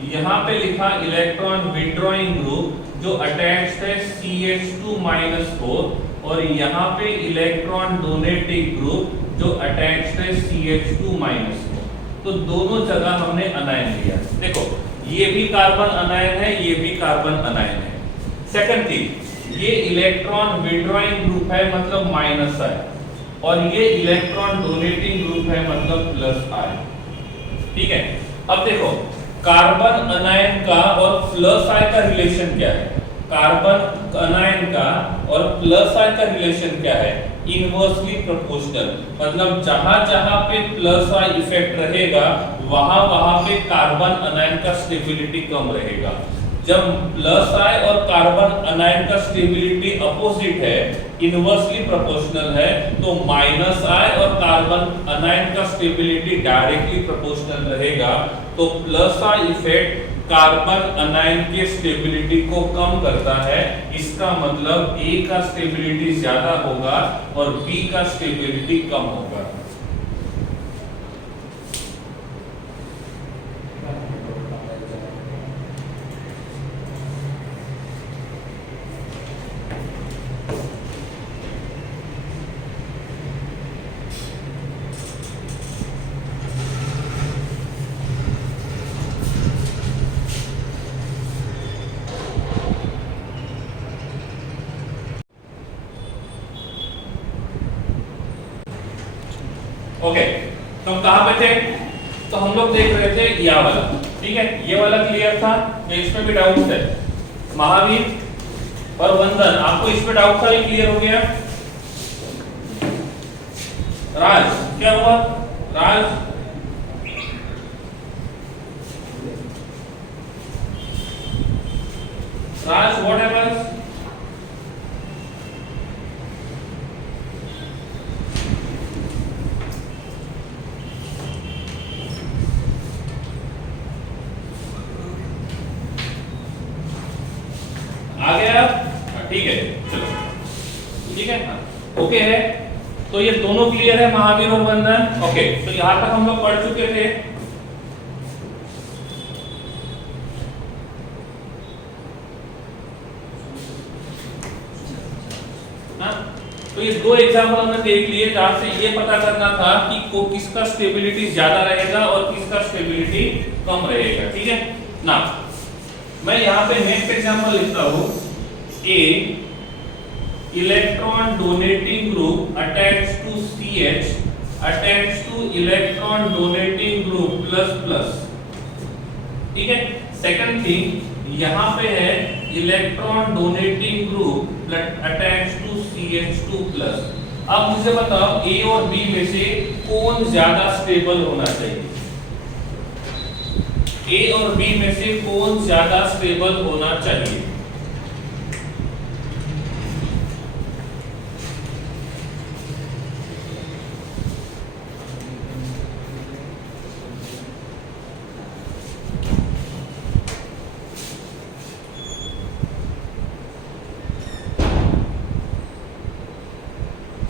यहाँ पे लिखा इलेक्ट्रॉन विड्रॉइंग ग्रुप जो अटैच्ड है CH2-4 और यहाँ पे इलेक्ट्रॉन डोनेटिंग ग्रुप जो अटैच्ड है CH2-4। तो दोनों जगह हमने अनायन लिया। देखो ये भी कार्बन अनायन है, ये भी कार्बन अनायन है। सेकंड थिंग, ये इलेक्ट्रॉन विड्रॉइंग ग्रुप है मतलब माइनस आई और ये इलेक्ट्रॉन डोनेटिंग ग्रुप है मतलब प्लस आई, ठीक है। अब देखो कार्बन अनायन का और प्लस आई का रिलेशन क्या है? कार्बन अनायन का और प्लस आई का रिलेशन क्या है? इनवर्सली प्रोपोर्शनल, मतलब जहां-जहां पे प्लस आई इफेक्ट रहेगा वहां पे कार्बन अनायन का स्टेबिलिटी कम रहेगा। जब प्लस आई और कार्बन अनायन का स्टेबिलिटी अपोजिट है, इनवर्सली प्रोपोर्शनल है, तो माइनस आई और कार्बन अनायन का स्टेबिलिटी डायरेक्टली प्रोपोर्शनल रहेगा। तो प्लस आई इफेक्ट कार्बन अनायन के स्टेबिलिटी को कम करता है। इसका मतलब ए का स्टेबिलिटी ज्यादा होगा और बी का स्टेबिलिटी कम होगा। ओके, तो हम कहां पे थे? तो हम लोग देख रहे थे यह वाला, ठीक है। ये वाला क्लियर था, तो इसमें भी डाउट है। महावीर और वंदन, आपको इसमें डाउट था, ये क्लियर हो गया? राज क्या हुआ? राज राज व्हाट हैपेंस? आ गया? ठीक है, चलो ठीक है, ओके है। तो ये दोनों क्लियर है, महावीर और बंधन। ओके, तो यहां तक हम लोग पढ़ चुके थे। ना तो ये दो एग्जांपल हमने देख लिए जहां से ये पता करना था कि को किसका स्टेबिलिटी ज्यादा रहेगा और किसका स्टेबिलिटी कम रहेगा। ठीक है ना, मैं यहाँ पे नेक्स्ट एग्जांपल लिखता हूँ। A electron donating group attached to CH attached to electron donating group plus plus. ठीक है, सेकंड थिंग यहाँ पे है electron donating group attached to CH2 plus. अब मुझे बताओ A और B में से कौन ज्यादा स्टेबल होना चाहिए? A और B में से कौन ज्यादा स्टेबल होना चाहिए?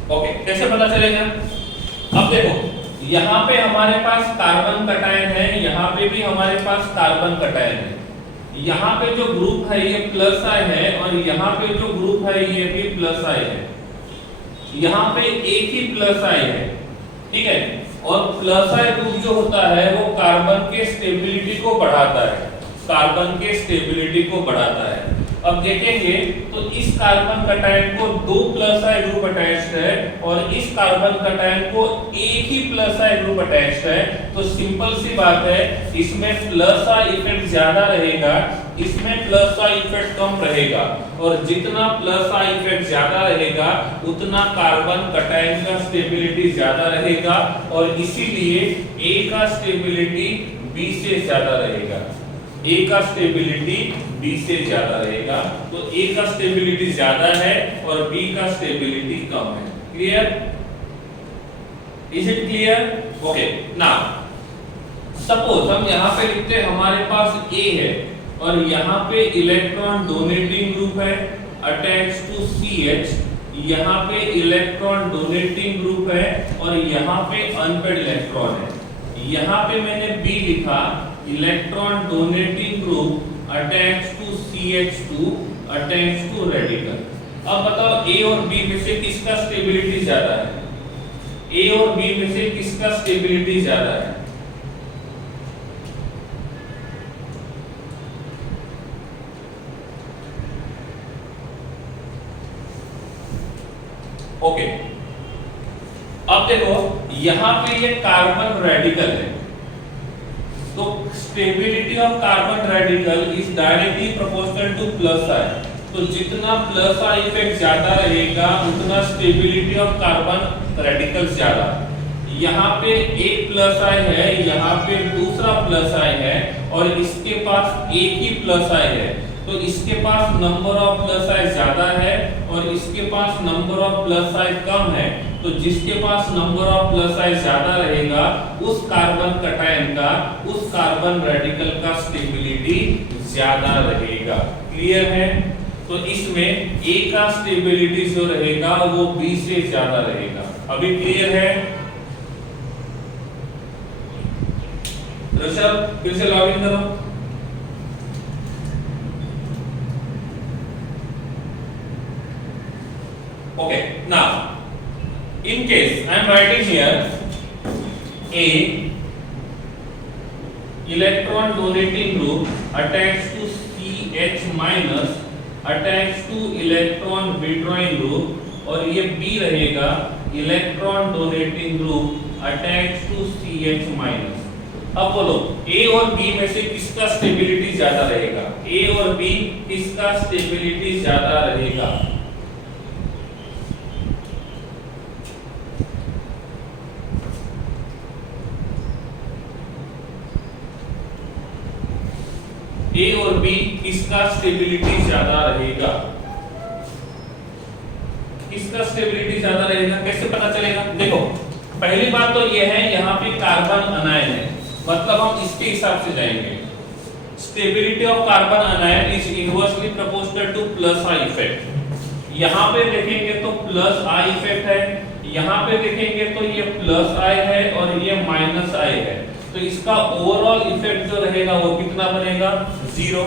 ओके, कैसे पता चलेगा? अब देखो यहाँ पे हमारे पास कार्बन कटायन है, यहाँ पे भी हमारे पास कार्बन कटायन है। यहाँ पे जो ग्रुप है ये प्लस आई है और यहाँ पे जो ग्रुप है ये भी प्लस आई है। यहाँ पे एक ही प्लस आई है, ठीक है। और प्लस आई ग्रुप जो होता है वो कार्बन के स्टेबिलिटी को बढ़ाता है, कार्बन के स्टेबिलिटी को बढ़ाता है। अब देखेंगे तो इस कार्बन कटायन को दो प्लस आई ग्रुप अटैच्ड है और इस कार्बन कटायन को एक ही प्लस आई ग्रुप अटैच्ड है। तो सिंपल सी बात है, इसमें प्लस आई इफेक्ट ज्यादा रहेगा, इसमें प्लस आई इफेक्ट कम रहेगा। और जितना प्लस आई इफेक्ट ज्यादा रहेगा उतना कार्बन कटायन का स्टेबिलिटी ज्यादा रहेगा और इसीलिए A का स्टेबिलिटी B से ज्यादा रहेगा। A का स्टेबिलिटी B से ज्यादा रहेगा। तो A का स्टेबिलिटी ज्यादा है और B का स्टेबिलिटी कम है। Clear? Is it clear? Okay, now suppose हम यहाँ पे लिखते हैं हमारे पास A है और यहाँ पे इलेक्ट्रॉन डोनेटिंग ग्रुप है अटैच टू CH, यहाँ पे इलेक्ट्रॉन डोनेटिंग ग्रुप है और यहाँ पे अनपेड इलेक्ट्रॉन है। यहाँ पे मैंने B लिखा, electron donating group attach to CH2 attach to radical. अब बताओ A और B में से किसका स्टेबिलिटी ज्यादा है? A और B में से किसका स्टेबिलिटी ज्यादा है? ओके, अब देखो यहां पे ये कार्बन रेडिकल है, तो stability of carbon radical is directly proportional to plus I. तो जितना प्लस आई इफेक्ट ज्यादा रहेगा उतना स्टेबिलिटी ऑफ कार्बन रेडिकल ज्यादा। यहाँ पे एक प्लस आई है, यहाँ पे दूसरा प्लस आई है और इसके पास एक ही प्लस आई है। तो इसके पास नंबर ऑफ प्लस आई ज्यादा है और इसके पास नंबर ऑफ प्लस आई कम है। तो जिसके पास नंबर ऑफ प्लस आई ज्यादा रहेगा उस कार्बन कटायन का, उस कार्बन रेडिकल का स्टेबिलिटी ज्यादा रहेगा। क्लियर है? तो इसमें A का स्टेबिलिटी जो रहेगा वो B से ज्यादा रहेगा। अभी क्लियर है? ऋषभ फिर से लॉग इन करो। Okay, now in case I am writing here A electron donating group attached to CH minus attached to electron withdrawing group और ये B रहेगा electron donating group attached to CH minus। अब बोलो A और B में से किसका stability ज्यादा रहेगा? A और B किसका स्टेबिलिटी ज्यादा रहेगा? ए और बी किसका स्टेबिलिटी ज्यादा रहेगा? किसका स्टेबिलिटी ज्यादा रहेगा कैसे पता चलेगा? देखो पहली बात तो ये है, यहाँ पे कार्बन अनायन है, मतलब हम इसके हिसाब से जाएंगे। Stability of carbon अनायन is inversely proportional to plus I effect. यहाँ पे देखेंगे तो प्लस आई इफेक्ट है, यहाँ पे देखेंगे तो ये प्लस आई है और ये माइनस आई है, तो इसका ओवरऑल इफेक्ट जो रहेगा वो कितना बनेगा? 0।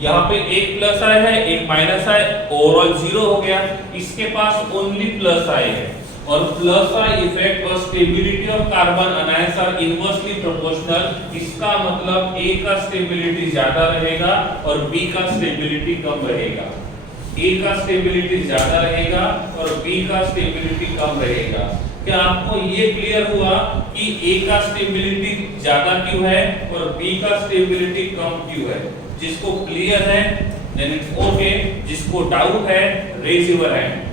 यहाँ पे एक प्लस आई है एक माइनस आई, ओवरऑल 0 हो गया। इसके पास ओनली प्लस आई है और प्लस आई इफेक्ट और stability of carbon anions are inversely proportional. इसका मतलब ए का स्टेबिलिटी ज्यादा रहेगा और बी का स्टेबिलिटी कम रहेगा। ए का स्टेबिलिटी ज्यादा रहेगा और बी का स्टेबिलिटी कम रहेगा। क्या आपको ये क्लियर हुआ कि ए का स्टेबिलिटी ज्यादा क्यों है और बी का स्टेबिलिटी कम क्यों है? जिसको क्लियर है देन इट्स ओके, जिसको डाउट है रेज योर हैंड।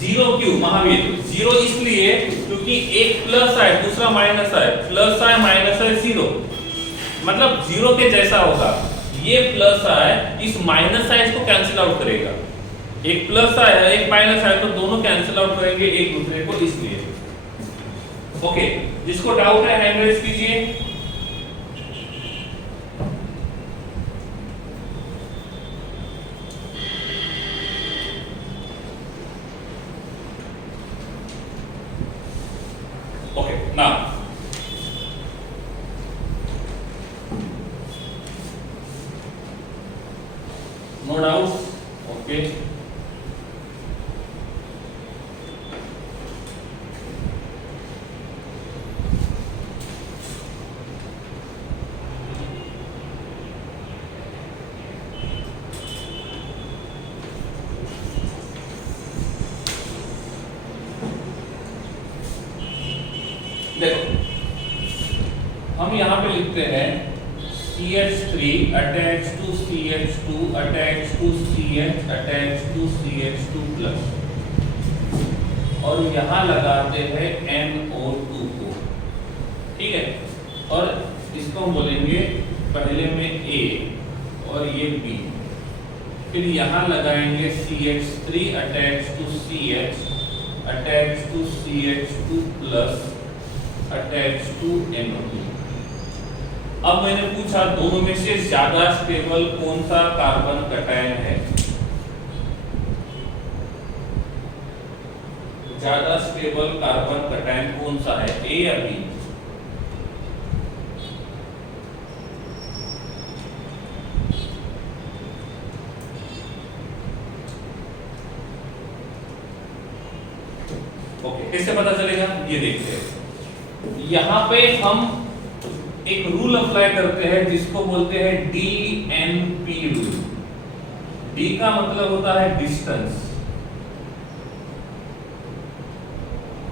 0 क्यों महावीर? 0 इसलिए क्योंकि एक प्लस है दूसरा माइनस है, प्लस है माइनस है 0, मतलब 0 के जैसा होगा। ये प्लस है इस माइनस है इसको कैंसिल आउट करेगा, एक प्लस है एक माइनस है तो दोनों कैंसिल आउट करेंगे एक दूसरे को, इसलिए ओके। जिसको डाउट है हैंड रेज कीजिए। Okay, now no doubts, okay. देखो हम यहाँ पे लिखते हैं CH3 attached to CH2 attached to CH attached to CH2 plus, और यहाँ लगाते हैं NO2 को, ठीक है। और इसको हम बोलेंगे पहले में A और ये B, फिर यहाँ लगाएंगे CH3 attached to CH attached to CH2 plus attached to NO2। अब मैंने पूछा दोनों में से ज्यादा स्टेबल कौन सा कार्बन कटायन है? ज्यादा स्टेबल कार्बन कटायन कौन सा है, ए या बी? ओके, कैसे पता चलेगा ये देखते हैं। यहाँ पे हम एक रूल अप्लाई करते हैं जिसको बोलते हैं DNP रूल। D का मतलब होता है डिस्टेंस,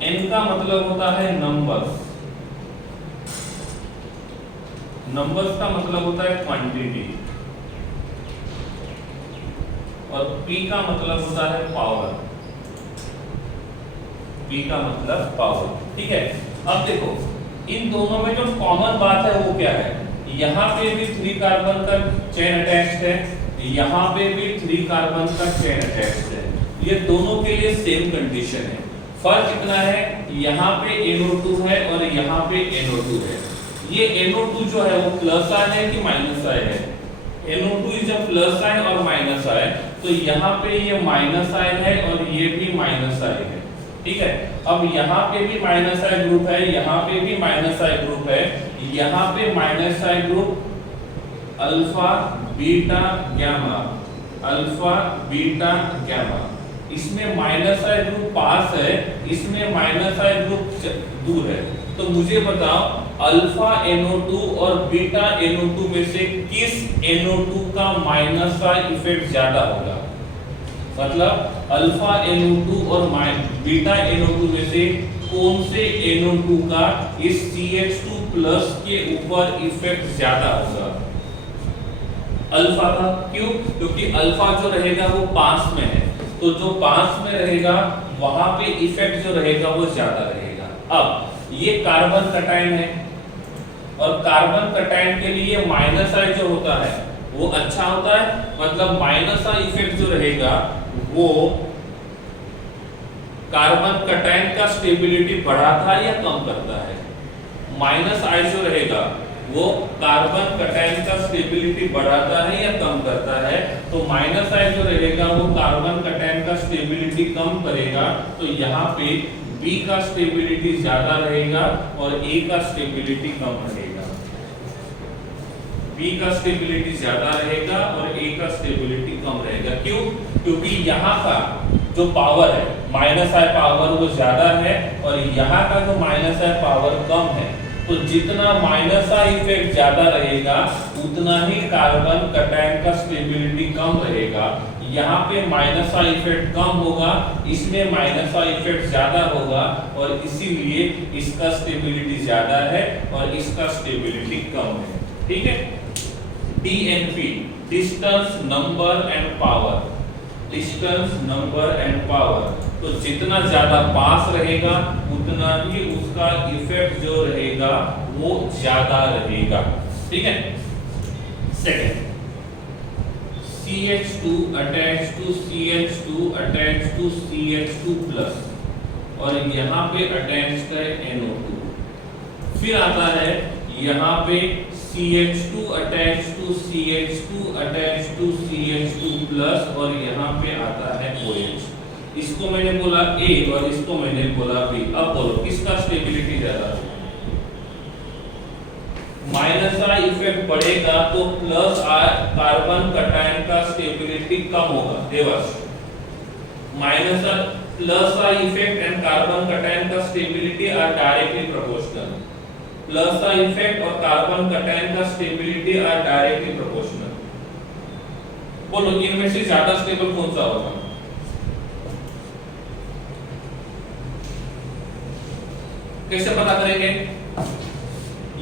N का मतलब होता है नंबर्स, नंबर्स का मतलब होता है क्वांटिटी, और P का मतलब होता है पावर, P का मतलब पावर, ठीक है। अब देखो इन दोनों में जो कॉमन बात है वो क्या है? यहाँ पे भी 3 कार्बन का चेन अटैच्ड है, यहाँ पे भी 3 कार्बन का चेन अटैच्ड है, ये दोनों के लिए सेम कंडीशन है। फर्क इतना है यहाँ पे NO2 है और यहाँ पे NO2 है। ये NO2 जो है वो प्लस आई है कि माइनस आई है? NO2 is a plus I और माइनस आई, तो यहाँ पे ये माइनस आई है और ये भी माइनस आई है, ठीक है। अब यहाँ पे भी माइनस आई ग्रुप है, यहाँ पे भी माइनस आई ग्रुप है, यहाँ पे minus I group alpha beta gamma, alpha beta gamma, इसमें माइनस आई ग्रुप पास है, इसमें माइनस आई ग्रुप दूर है। तो मुझे बताओ अल्फा NO2 और बीटा NO2 में से किस NO2 का माइनस आई इफेक्ट ज्यादा होगा? मतलब अल्फा NO2 और बीटा NO2 में से कौन से NO2 का इस CH2 प्लस के ऊपर इफेक्ट ज्यादा होगा? अल्फा का। क्यों? क्योंकि अल्फा जो रहेगा वो पास में है, तो जो पास में रहेगा वहां पे इफेक्ट जो रहेगा वो ज्यादा रहेगा। अब ये कार्बन कटायन है, और कार्बन कटायन के लिए माइनस आई जो होता है वो अच्छा होता है, मतलब माइनस आई इफेक्ट जो रहेगा वो कार्बन कटायन का स्टेबिलिटी बढ़ाता है या कम करता है। माइनस आई जो रहेगा वो कार्बन कटायन का स्टेबिलिटी बढ़ाता है या कम करता है। तो माइनस आई जो रहेगा वो कार्बन कटायन का स्टेबिलिटी कम करेगा, तो यहाँ पे B का स्टेबिलिटी ज्यादा रहेगा और A का स्टेबिलिटी कम रहेगा। B का स्टेबिलिटी ज्यादा रहेगा और A का स्टेबिलिटी कम रहेगा। क्यों? क्योंकि यहाँ का जो पावर है माइनस आई पावर वो ज्यादा है और यहाँ का जो माइनस आई पावर कम है। तो जितना माइनस आई इफेक्ट ज्यादा रहेगा उतना ही कार्बन कटायन का स्टेबिलिटी कम रहेगा। यहाँ पे माइनस आई इफेक्ट कम होगा, इसमें माइनस आई इफेक्ट ज्यादा होगा और इसीलिए इसका स्टेबिलिटी ज्यादा है और इसका स्टेबिलिटी कम है। ठीक है। DNP distance number and power, distance number and power. तो जितना ज्यादा पास रहेगा उतना ही उसका इफेक्ट जो रहेगा वो ज्यादा रहेगा। ठीक है। Second, CH2 attached to CH2 attached to CH2 plus और यहाँ पे अटैच्ड है NO2। फिर आता है यहाँ पे CH2 attached to CH2 attached to CH2 plus और यहाँ पे आता है OH। इसको मैंने बोला A और इसको मैंने बोला B। अब बोलो किसका स्टेबिलिटी ज्यादा है? माइनस आई इफेक्ट बढ़ेगा तो प्लस आई कार्बन कटायन का स्टेबिलिटी कम होगा। देवस, minus plus I effect and carbon cation का stability are directly proportional. Plus I effect और कार्बन कटायन का स्टेबिलिटी आर डायरेक्टली प्रोपोर्शनल। बोलो इनमें से ज्यादा स्टेबल कौन सा होगा? कैसे पता करेंगे?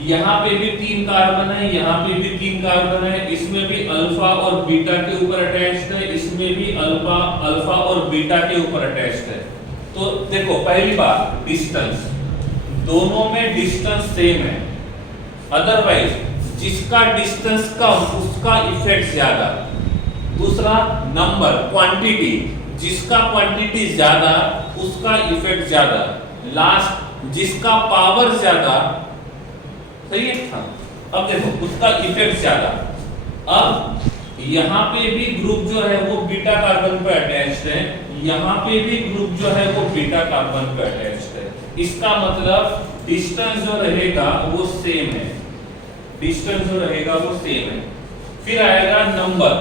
यहाँ पे भी 3 कार्बन है, यहाँ पे भी 3 कार्बन है, इसमें भी अल्फा और बीटा के ऊपर अटैच्ड है, इसमें भी अल्फा और बीटा के ऊपर अटैच्ड है। तो देखो पहली बात डिस्टेंस, दोनों में डिस्टेंस सेम है। अदरवाइज जिसका डिस्टेंस कम उसका इफेक्ट ज्यादा। दूसरा नंबर, क्वांटिटी, जिसका क्वांटिटी ज्यादा उसका इफेक्ट ज्यादा। लास्ट जिसका पावर ज्यादा, सही है। हाँ, अब देखो उसका इफेक्ट ज्यादा। अब यहाँ पे भी ग्रुप जो है वो बीटा कार्बन पे अटैच्ड है, यहाँ पे भी ग्रुप जो है वो बीटा कार्बन पे अटैच्ड है। इसका मतलब डिस्टेंस जो रहेगा वो सेम है, डिस्टेंस जो रहेगा वो सेम है। फिर आएगा नंबर,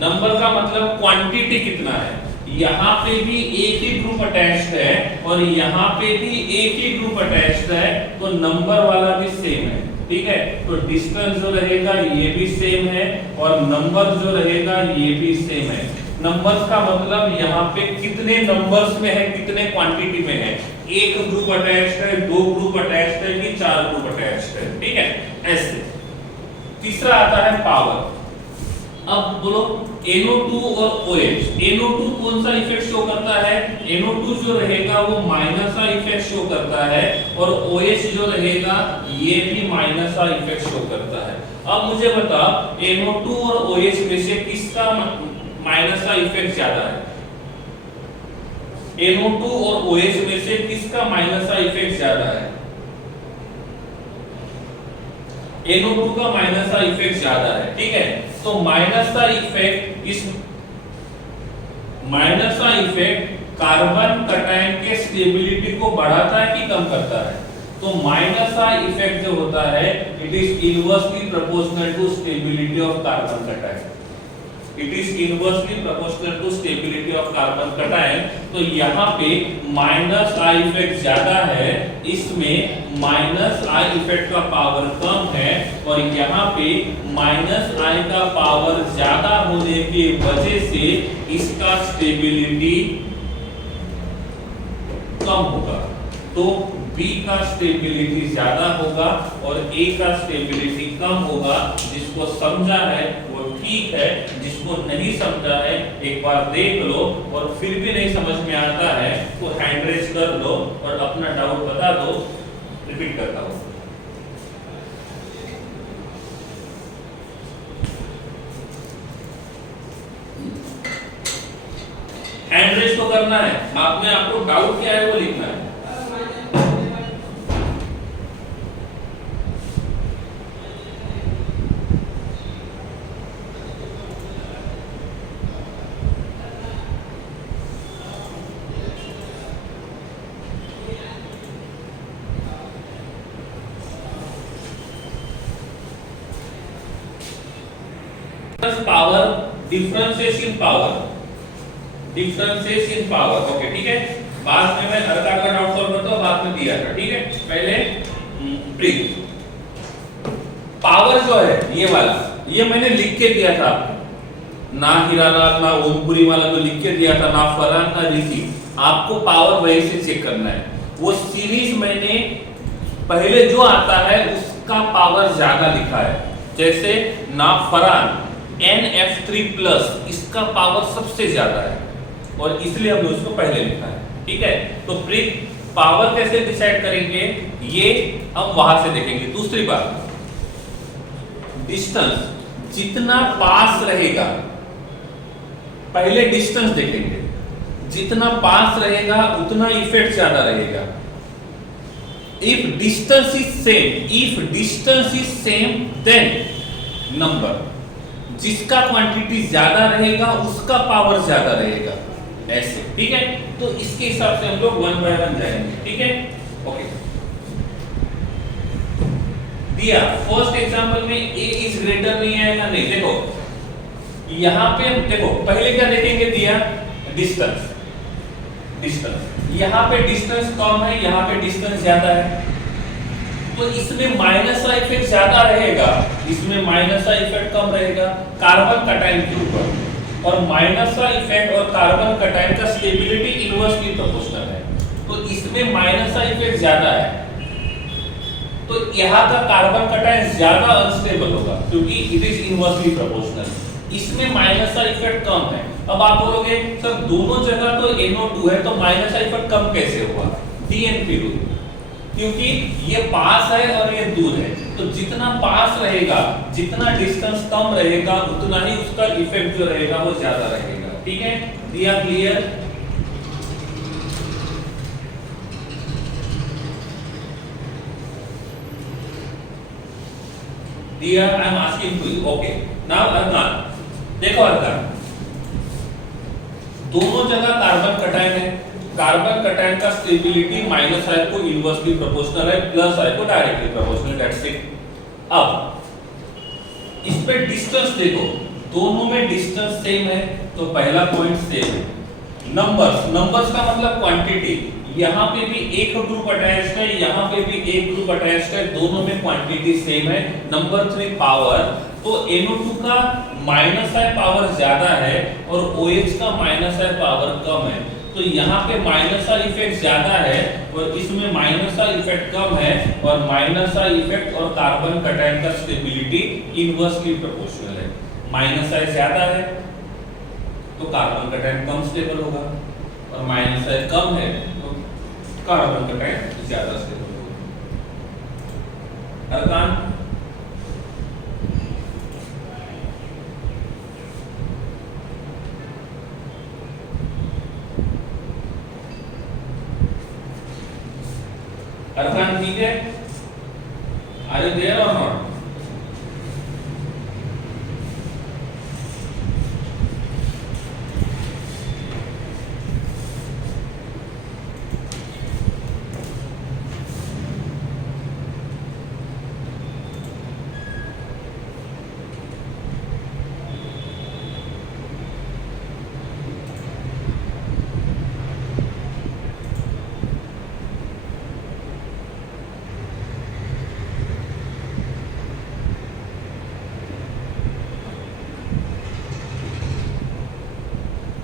नंबर का मतलब क्वांटिटी कितना है। यहाँ पे भी एक ही ग्रुप अटैच्ड है और यहाँ पे भी एक ही ग्रुप अटैच्ड है, तो नंबर वाला भी सेम है। ठीक है। तो डिस्टेंस जो रहेगा ये भी सेम है और नंबर जो रहेगा ये भी सेम है। नंबर्स का मतलब यहाँ पे कितने नंबर्स में है, कितने क्वांटिटी में है। एक ग्रुप अटैच्ड है, 2 ग्रुप अटैच्ड है कि 4 ग्रुप अटैच्ड है। ठीक है। ऐसे तीसरा आता है पावर। अब बोलो NO2 और OH। NO2 कौन सा इफेक्ट शो करता है? NO2 जो रहेगा वो माइनस का इफेक्ट शो करता है और OH जो रहेगा ये भी माइनस का इफेक्ट शो करता है। अब मुझे बताओ NO2 और OH में से किसका माइनस का इफेक्ट ज्यादा है? NO2 और OH में से किसका माइनस का इफेक्ट ज्यादा है? NO2 का माइनस का इफेक्ट ज्यादा है। ठीक है। तो माइनस का इफेक्ट, इस माइनस का इफेक्ट कार्बन कटायन के स्टेबिलिटी को बढ़ाता है कि कम करता है? तो माइनस का इफेक्ट जो होता है it is inversely proportional to stability of carbon cation. It is inversely proportional to stability of carbon cation. तो यहाँ पे माइनस आई इफेक्ट ज्यादा है, इसमें माइनस आई इफेक्ट का पावर कम है और यहाँ पे माइनस आई का पावर ज्यादा होने की वजह से इसका स्टेबिलिटी कम होगा। तो B का स्टेबिलिटी ज्यादा होगा और A का स्टेबिलिटी कम होगा। जिसको समझा है वो ठीक है, जिसको नहीं समझा है एक बार देख लो और फिर भी नहीं समझ में आता है तो हैंड रेज कर लो और अपना डाउट बता दो। रिपीट करता हूँ। करना है, आप में आपको डाउट क्या है वो लिखना है। पावर, डिफरेंशिएशन पावर, ओके ठीक है। बाद में मैं अर्का का डाउट सॉल्व करता हूं, बाद में दिया था, ठीक है। पहले प्रीत पावर जो है ये वाला, ये मैंने लिख के दिया था आपको, ना हीरालाल ना ओमपुरी वाला जो लिख के दिया था, ना फरहान ना रिकी, आपको पावर वही से चेक करना है। वो सीरीज मैंने पहले जो आता है उसका पावर ज्यादा लिखा है, जैसे ना फरहान NF3 प्लस, इसका पावर सबसे ज्यादा है और इसलिए हमने उसको पहले लिखा है, ठीक है। तो प्रीत पावर कैसे डिसाइड करेंगे ये हम वहां से देखेंगे। दूसरी बात, डिस्टेंस जितना पास रहेगा, पहले डिस्टेंस देखेंगे, जितना पास रहेगा उतना इफेक्ट ज्यादा रहेगा। If distance is same then number, जिसका क्वांटिटी ज्यादा रहेगा उसका पावर ज्यादा रहेगा, ऐसे, ठीक है। तो इसके हिसाब से हम लोग 1 by 1 जाएंगे, ठीक है। ओके, दिया फर्स्ट एग्जांपल में a इज ग्रेटर नहीं आएगा, नहीं, देखो यहां पे देखो पहले क्या देखेंगे, दिया डिस्टेंस, यहां पे डिस्टेंस कम है, यहां पे डिस्टेंस ज्यादा है, तो इसमें माइनस का इफेक्ट ज्यादा रहेगा, इसमें माइनस का इफेक्ट कम रहेगा कार्बन कटायन के ऊपर, और माइनस का इफेक्ट और कार्बन कटायन का स्टेबिलिटी इनवर्सली प्रोपोर्शनल है, तो इसमें माइनस का इफेक्ट ज्यादा है, तो यहाँ का कार्बन कटायन ज्यादा अनस्टेबल होगा क्योंकि इट इज इनवर्सली प्रोपोर्शनल। इसमें माइनस का इफेक्ट कम है। अब आप बोलोगे सर दोनों जगह तो NO2 है, तो माइनस का इफेक्ट कम कैसे हुआ? DNP रूल, क्योंकि ये पास है और ये दूर है, तो जितना पास रहेगा, जितना डिस्टेंस कम रहेगा, उतना ही उसका इफेक्ट जो रहेगा वो ज्यादा रहेगा, ठीक है। दिया क्लियर? दिया I am asking to you, okay now अरकान, देखो अरकान, दोनों जगह कार्बन कटायन है, कार्बन कटायन का स्टेबिलिटी माइनस है को इनवर्सली प्रोपोर्शनल है, प्लस है को डायरेक्टली प्रोपोर्शनल, दैट्स इट। अब इस पे डिस्टेंस देखो, दोनों में डिस्टेंस सेम है, तो पहला पॉइंट सेम है। नंबर्स का मतलब क्वांटिटी, यहाँ पे भी एक ग्रुप अटैच्ड है, यहाँ पे भी एक ग्रुप अटैच्ड है, दोनों में क्वांटिटी सेम है। नंबर 3 पावर, तो NO2 का माइनस है पावर ज्यादा है और OH का माइनस है पावर कम है, तो यहाँ पे माइनस का इफेक्ट ज्यादा है और इसमें माइनस का इफेक्ट कम है, और माइनस का इफेक्ट और कार्बन कटायन का स्टेबिलिटी इनवर्सली प्रोपोर्शनल है। माइनस का ज्यादा है तो कार्बन कटायन कम स्टेबल होगा, और माइनस का कम है तो कार्बन कटायन ज्यादा स्टेबल होगा। अरकान अरकान ठीक है? आर यू देयर और नॉट?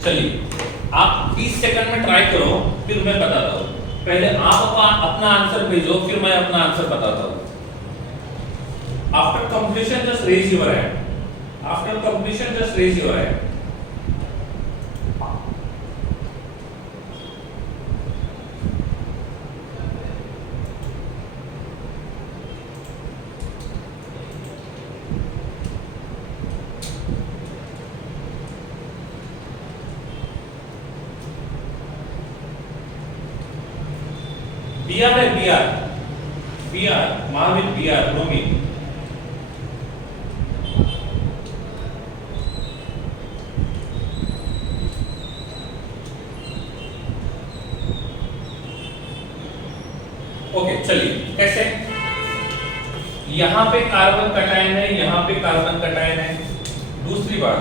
चलिए आप 20 सेकंड में ट्राई करो, फिर मैं बताता हूँ। पहले आप अपना आंसर भेजो, फिर मैं अपना आंसर बताता हूँ। After completion just raise your hand, after completion just raise your hand. Br है, Br Mahavir, Br bromine. Okay चलिए, कैसे? यहाँ पे कार्बन कटायन है, यहाँ पे कार्बन कटायन है। दूसरी बात,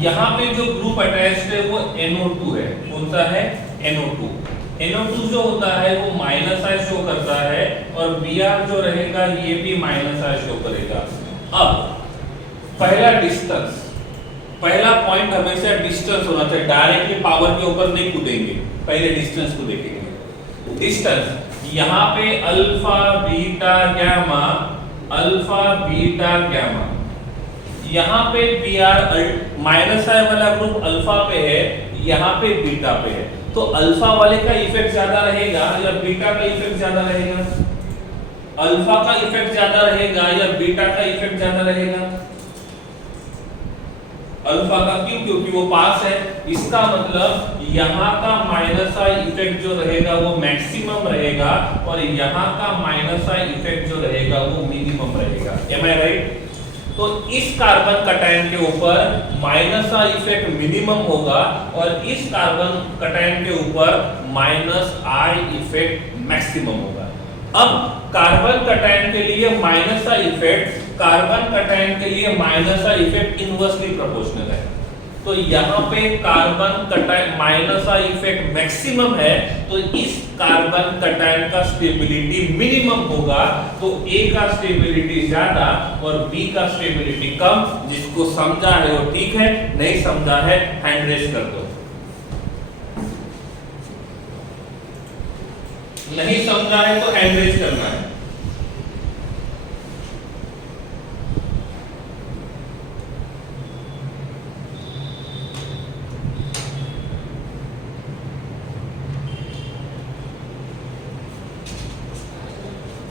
यहाँ पे जो ग्रुप अटैच्ड है वो NO2 है। कौन सा है? NO2। NO2 जो होता है वो -I शो करता है और Br जो रहेगा ये भी -I शो करेगा। अब पहला डिस्टेंस, पहला पॉइंट हमेशा डिस्टेंस होना चाहिए, डायरेक्टली पावर के ऊपर नहीं कूदेंगे, पहले डिस्टेंस को देखेंगे। डिस्टेंस यहाँ पे alpha beta gamma, alpha beta gamma, यहाँ पे Br -I वाला ग्रुप अल्फा पे है, यहाँ पे बीटा पे है। तो अल्फा वाले का इफेक्ट ज्यादा रहेगा या बीटा का इफेक्ट ज्यादा रहेगा? अल्फा का इफेक्ट ज्यादा रहेगा या बीटा का इफेक्ट ज्यादा रहेगा? अल्फा का। क्यों? क्योंकि वो पास है। इसका मतलब यहाँ का -I इफेक्ट जो रहेगा वो मैक्सिमम रहेगा और यहाँ का -I इफेक्ट जो रहेगा वो मिनिमम रहेगा। Am I right? तो इस कार्बन कटायन के ऊपर -I इफेक्ट मिनिमम होगा और इस कार्बन कटायन के ऊपर -I इफेक्ट मैक्सिमम होगा। अब कार्बन कटायन के लिए -I इफेक्ट, कार्बन कटायन के लिए -I इफेक्ट इनवर्सली प्रोपोर्शनल है। तो यहाँ पे carbon cation -I effect maximum है, तो इस कार्बन कटायन का स्टेबिलिटी मिनिमम होगा। तो A का स्टेबिलिटी ज्यादा और B का स्टेबिलिटी कम। जिसको समझा है वो ठीक है, नहीं समझा है हैंड रेज कर दो। नहीं समझा है तो हैंड रेज करना है।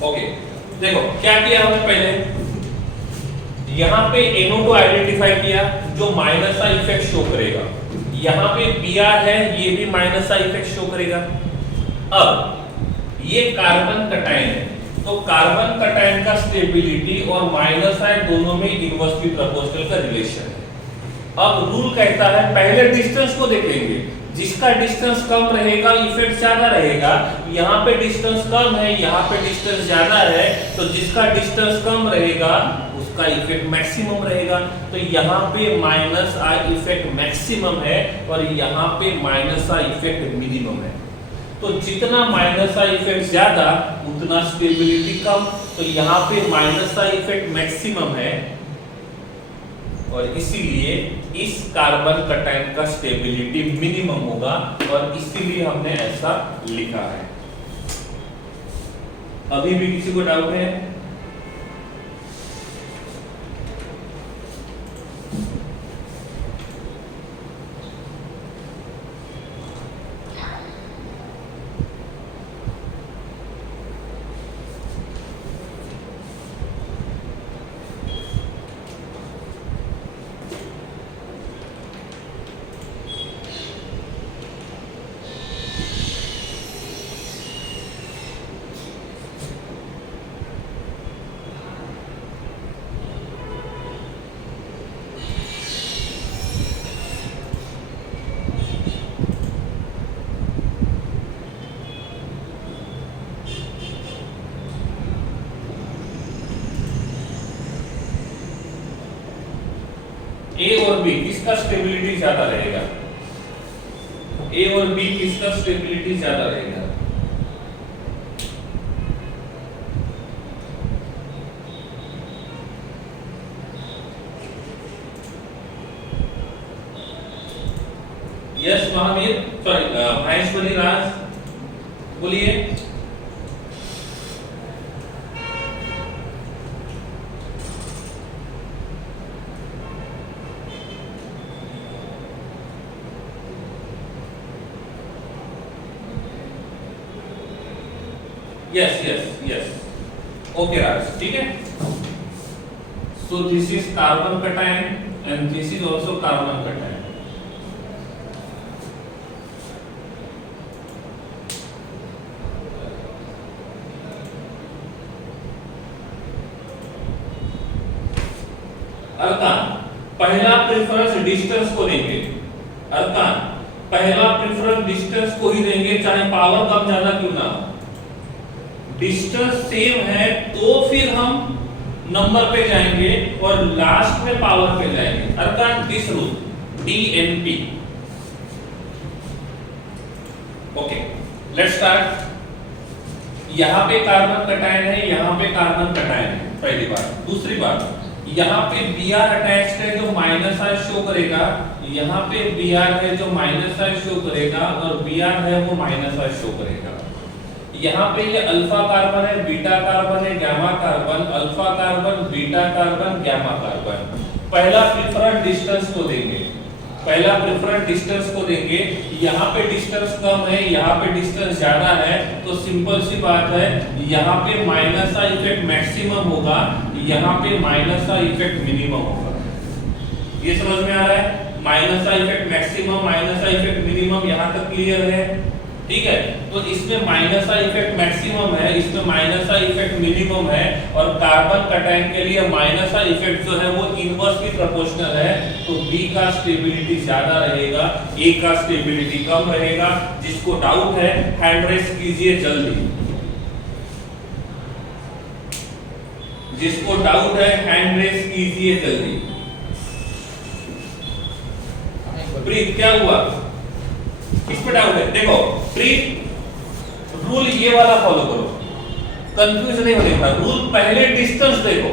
ओके, देखो क्या किया हमने पहले, यहाँ पे NO2 आइडेंटिफाई किया जो -I इफेक्ट शो करेगा। यहाँ पे Br है, ये भी -I इफेक्ट शो करेगा। अब ये कार्बन कटायन है, तो कार्बन कटायन का स्टेबिलिटी और -I दोनों में इनवर्सली प्रोपोर्शनल का रिलेशन है। अब रूल कहता है पहले डिस्टेंस को देखेंगे, जिसका डिस्टेंस कम रहेगा इफेक्ट ज्यादा रहेगा। यहाँ पे डिस्टेंस कम है, यहाँ पे डिस्टेंस ज्यादा है, तो जिसका डिस्टेंस कम रहेगा उसका इफेक्ट मैक्सिमम रहेगा। तो यहाँ पे -I इफेक्ट मैक्सिमम है और यहाँ पे -I इफेक्ट मिनिमम है। तो जितना -I इफेक्ट ज्यादा उतना स्टेबिलिटी कम। तो यहाँ पे -I इफेक्ट मैक्सिमम है और इसीलिए इस कार्बन कटायन का स्टेबिलिटी मिनिमम होगा और इसीलिए हमने ऐसा लिखा है। अभी भी किसी को डाउट है? A और B किसका स्टेबिलिटी ज्यादा रहेगा? A और B किसका स्टेबिलिटी ज्यादा रहेगा? यस महावीर, सॉरी महेश्वरी राज, बोलिए। yes okay Raj, ठीक है। So this is carbon cation and this is also carbon cation. अर्थात पहला प्रेफरेंस डिस्टेंस को देंगे, अर्थात पहला प्रेफरेंस डिस्टेंस को ही देंगे, चाहे पावर कम ज्यादा क्यों ना हो। डिस्टेंस सेम है तो फिर हम नंबर पे जाएंगे और लास्ट में पावर पे जाएंगे, अर्थात this rule DNP। Okay, let's start. यहां पे कार्बन कटायन है, यहां पे कार्बन कटायन है, पहली बात। दूसरी बात, यहाँ पे Br अटैच्ड है जो माइनस आई शो करेगा, यहाँ पे Br है जो माइनस आई शो करेगा और Br है वो माइनस आई शो करेगा। यहाँ पे ये अल्फा कार्बन है, बीटा कार्बन है, gamma carbon, alpha carbon, beta carbon, gamma carbon. पहला प्रेफरेंस डिस्टेंस को देंगे, पहला प्रेफरेंस डिस्टेंस को देंगे। यहाँ पे डिस्टेंस कम है, यहाँ पे डिस्टेंस ज्यादा है, तो सिंपल सी बात है, यहाँ पे माइनस का इफेक्ट मैक्सिमम होगा, यहाँ पे माइनस का इफेक्ट मिनिमम होगा। ये समझ में आ रहा है? माइनस का इफेक्ट मैक्सिमम, माइनस का इफेक्ट मिनिमम, यहाँ तक क्लियर है? ठीक है, तो इसमें माइनस का इफेक्ट मैक्सिमम है, इसमें माइनस का इफेक्ट मिनिमम है, और कार्बन कटायन के लिए माइनस का इफेक्ट जो है वो इनवर्सली प्रोपोर्शनल है, तो B का स्टेबिलिटी ज्यादा रहेगा, A का स्टेबिलिटी कम रहेगा। जिसको डाउट है हैंड रेस कीजिए जल्दी, जिसको डाउट है हैंड रेस कीजिए जल्दी। प्रीत क्या हुआ, किस पे डाउट है? देखो प्रीत, रूल ये वाला फॉलो करो, कंफ्यूज नहीं होने का। रूल पहले डिस्टेंस देखो,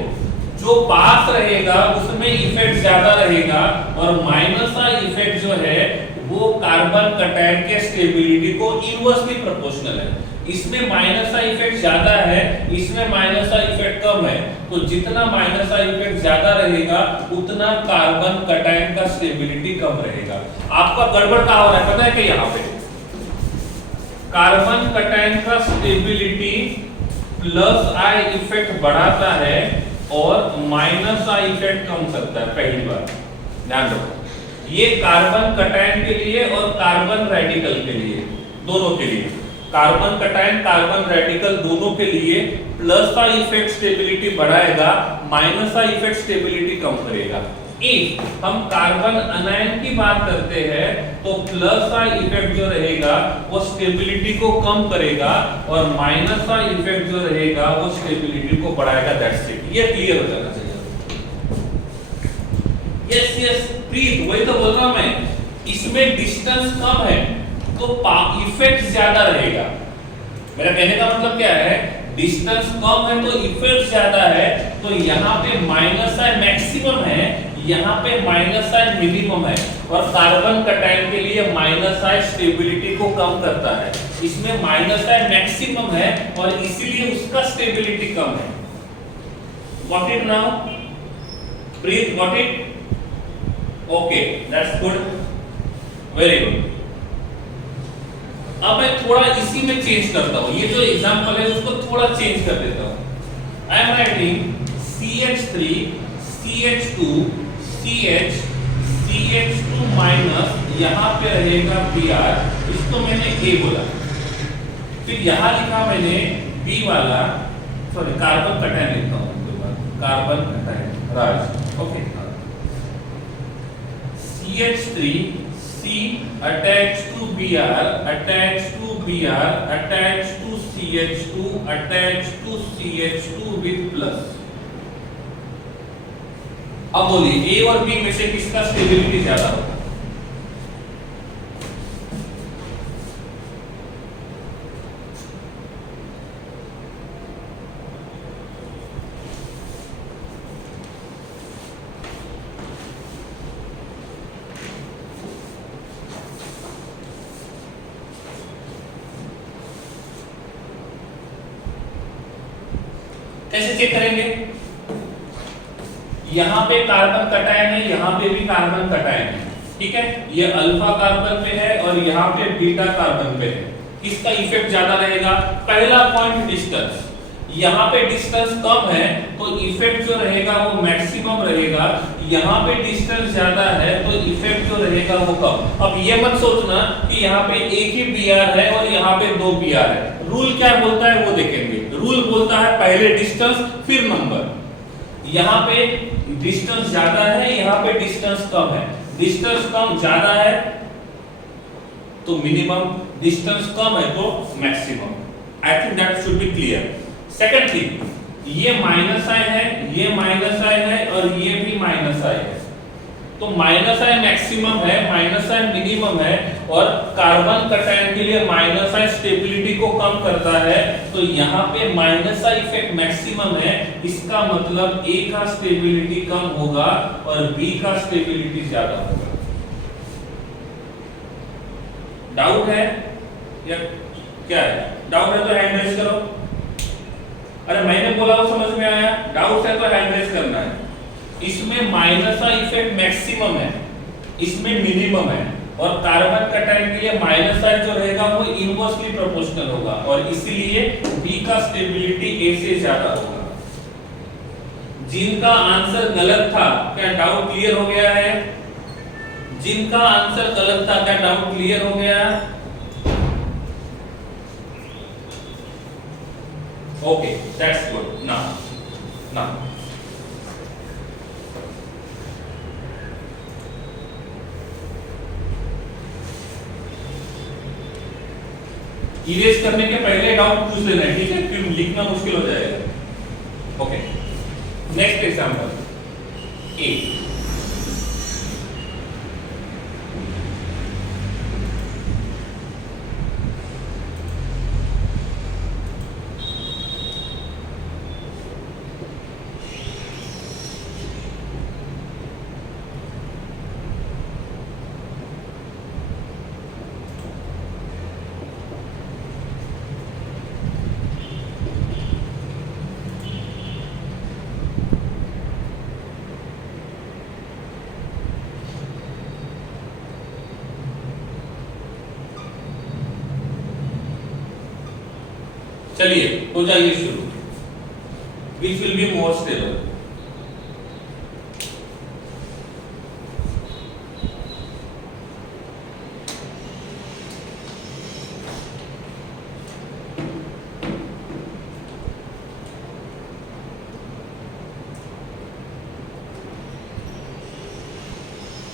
जो पास रहेगा उसमें इफेक्ट ज्यादा रहेगा, और माइनस का इफेक्ट जो है वो कार्बन कटायन के स्टेबिलिटी को इनवर्सली प्रोपोर्शनल है। इसमें माइनस का इफेक्ट ज्यादा है, इसमें माइनस का इफेक्ट कम है, तो जितना माइनस का इफेक्ट ज्यादा रहेगा उतना कार्बन कटायन का स्टेबिलिटी कम रहेगा। आपका गड़बड़ कहां हो रहा है पता है कि यहाँ पे कार्बन कटायन का स्टेबिलिटी प्लस आई इफेक्ट बढ़ाता है और माइनस आई इफेक्ट कम करता है। पहली बात ध्यान रखो, ये कार्बन कटायन के लिए और कार्बन रेडिकल के लिए, दोनों के लिए, कार्बन कटायन कार्बन रेडिकल दोनों के लिए प्लस का इफेक्ट स्टेबिलिटी बढ़ाएगा, माइनस का इफेक्ट स्टेबिलिटी कम करेगा। इफ हम कार्बन अनायन की बात करते हैं तो प्लस का इफेक्ट जो रहेगा वो स्टेबिलिटी को कम करेगा, और माइनस का इफेक्ट जो रहेगा वो स्टेबिलिटी को बढ़ाएगा। दैट्स इट, ये क्लियर हो जाना चाहिए। यस यस प्रीत, वही तो बोल रहा हूं मैं, इसमें डिस्टेंस कम है तो इफेक्ट ज्यादा रहेगा। मेरा कहने का मतलब क्या है, डिस्टेंस कम है तो इफेक्ट ज्यादा है, तो यहाँ पे माइनस साइन मैक्सिमम है, यहाँ पे माइनस साइन मिनिमम है, और कार्बन कटायन के लिए माइनस साइन स्टेबिलिटी को कम करता है, इसमें माइनस साइन मैक्सिमम है और इसीलिए उसका स्टेबिलिटी कम है। Got it now? Breathe, got it? Okay, that's good. Very good. अब मैं थोड़ा इसी में चेंज करता हूं, ये जो एग्जांपल है उसको थोड़ा चेंज कर देता हूं। I am writing CH3 CH2 CH CH2 minus, यहां पे रहेगा Br, इसको मैंने A बोला, फिर यहां लिखा मैंने B वाला, सॉरी कार्बन कटायन लिखता हूं, carbon cation Raj, okay. CH3 C attached to Br, attached to Br, attached to CH2, attached to CH2 with plus। अब बोलिए A और B में से किसका स्टेबिलिटी ज्यादा होगा? कैसे चेक करेंगे? यहां पे कार्बन कटायन है, यहां पे भी कार्बन कटायन है, ठीक है, ये अल्फा कार्बन पे है और यहां पे बीटा कार्बन पे है, किसका इफेक्ट ज्यादा रहेगा? पहला पॉइंट डिस्टेंस, यहां पे डिस्टेंस कम है तो इफेक्ट जो रहेगा वो मैक्सिमम रहेगा, यहां पे डिस्टेंस ज्यादा है तो इफेक्ट जो रहेगा वो कम। अब ये मत सोचना कि यहां पे एक ही Br है और यहां पे दो Br है, रूल क्या बोलता है वो देखेंगे। रूल बोलता है पहले डिस्टेंस फिर नंबर। यहाँ पे डिस्टेंस ज्यादा है, यहाँ पे डिस्टेंस कम है। डिस्टेंस कम ज्यादा है तो मिनिमम, डिस्टेंस कम है तो maximum. I think that should be clear. Second thing, ये माइनस आई है, ये माइनस आई है और ये भी माइनस आई है, तो माइनस आई मैक्सिमम है, माइनस आई मिनिमम है, और कार्बन कटायन के लिए माइनस आई स्टेबिलिटी को कम करता है, तो यहाँ पे माइनस आई इफेक्ट मैक्सिमम है। इसका मतलब ए का स्टेबिलिटी कम होगा और बी का स्टेबिलिटी ज्यादा होगा। डाउट है या क्या है? डाउट है तो हैंड रेज करो। अरे मैंने बोला वो समझ में आया? डाउट है तो हैंड रेज करना है। इसमें माइनस का इफेक्ट मैक्सिमम है, इसमें मिनिमम है, और कार्बन कटायन के लिए माइनस आई जो रहेगा वो इनवर्सली प्रोपोर्शनल होगा, और इसीलिए बी का स्टेबिलिटी ए से ज्यादा होगा। जिनका आंसर गलत था, क्या डाउट क्लियर हो गया है? जिनका आंसर गलत था, क्या डाउट क्लियर हो गया? Okay, that's good. Now erase करने के पहले डाउट पूछ लेना है, ठीक है? फिर लिखना मुश्किल हो जाएगा। ओके, नेक्स्ट एग्जांपल ए। चलिए हो जाइए शुरू। Which will be more stable?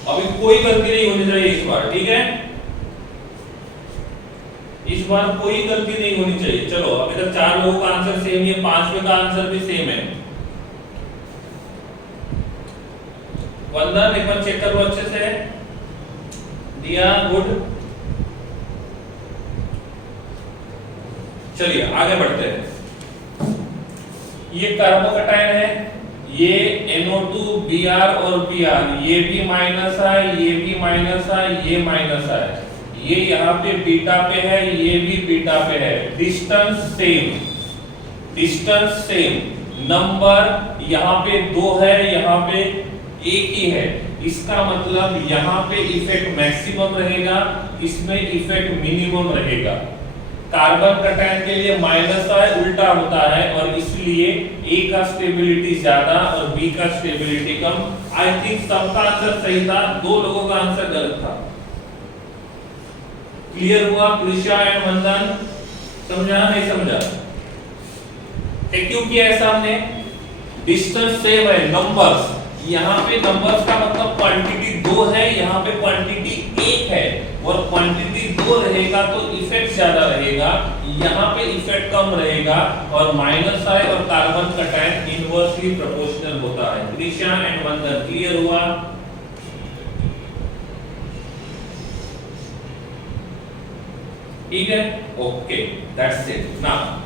अभी कोई गलती नहीं होनी चाहिए इस बार, ठीक है? इस बार कोई गलती नहीं होनी चाहिए। चलो, अभी तक 4 लोगों का आंसर सेम है, 5वें का आंसर भी सेम है। वंदन, एक बार चेक करो अच्छे से। दिया, गुड। चलिए आगे बढ़ते हैं। ये कार्बोकटायन है, ये NO2 Br और Br, ये भी माइनस है, ये भी माइनस है, ये माइनस है, ये यहाँ पे बीटा पे है, ये भी बीटा पे है। Distance same, distance same, number यहाँ पे 2 है, यहाँ पे 1 ही है। इसका मतलब यहाँ पे इफेक्ट मैक्सिमम रहेगा, इसमें इफेक्ट मिनिमम रहेगा। कार्बन कटायन के लिए माइनस आई उल्टा होता है, और इसलिए ए का स्टेबिलिटी ज्यादा और बी का स्टेबिलिटी कम। आई थिंक सबका आंसर सही था, 2 लोगों का आंसर गलत था। क्लियर हुआ? कृष्णा एंड वंदन, समझा नहीं समझा? क्यों किया ऐसा हमने? डिस्टेंस सेम है, नंबर्स, यहाँ पे नंबर्स का मतलब क्वांटिटी 2 है, यहाँ पे क्वांटिटी 1 है, और क्वांटिटी 2 रहेगा तो इफेक्ट ज्यादा रहेगा, यहाँ पे इफेक्ट कम रहेगा, और माइनस आई और कार्बन कटायन इनवर्सली प्रोपोर्शनल होता है। कृष्णा एंड वंदन, क्लियर हुआ? ठीक है, okay, that's it. Now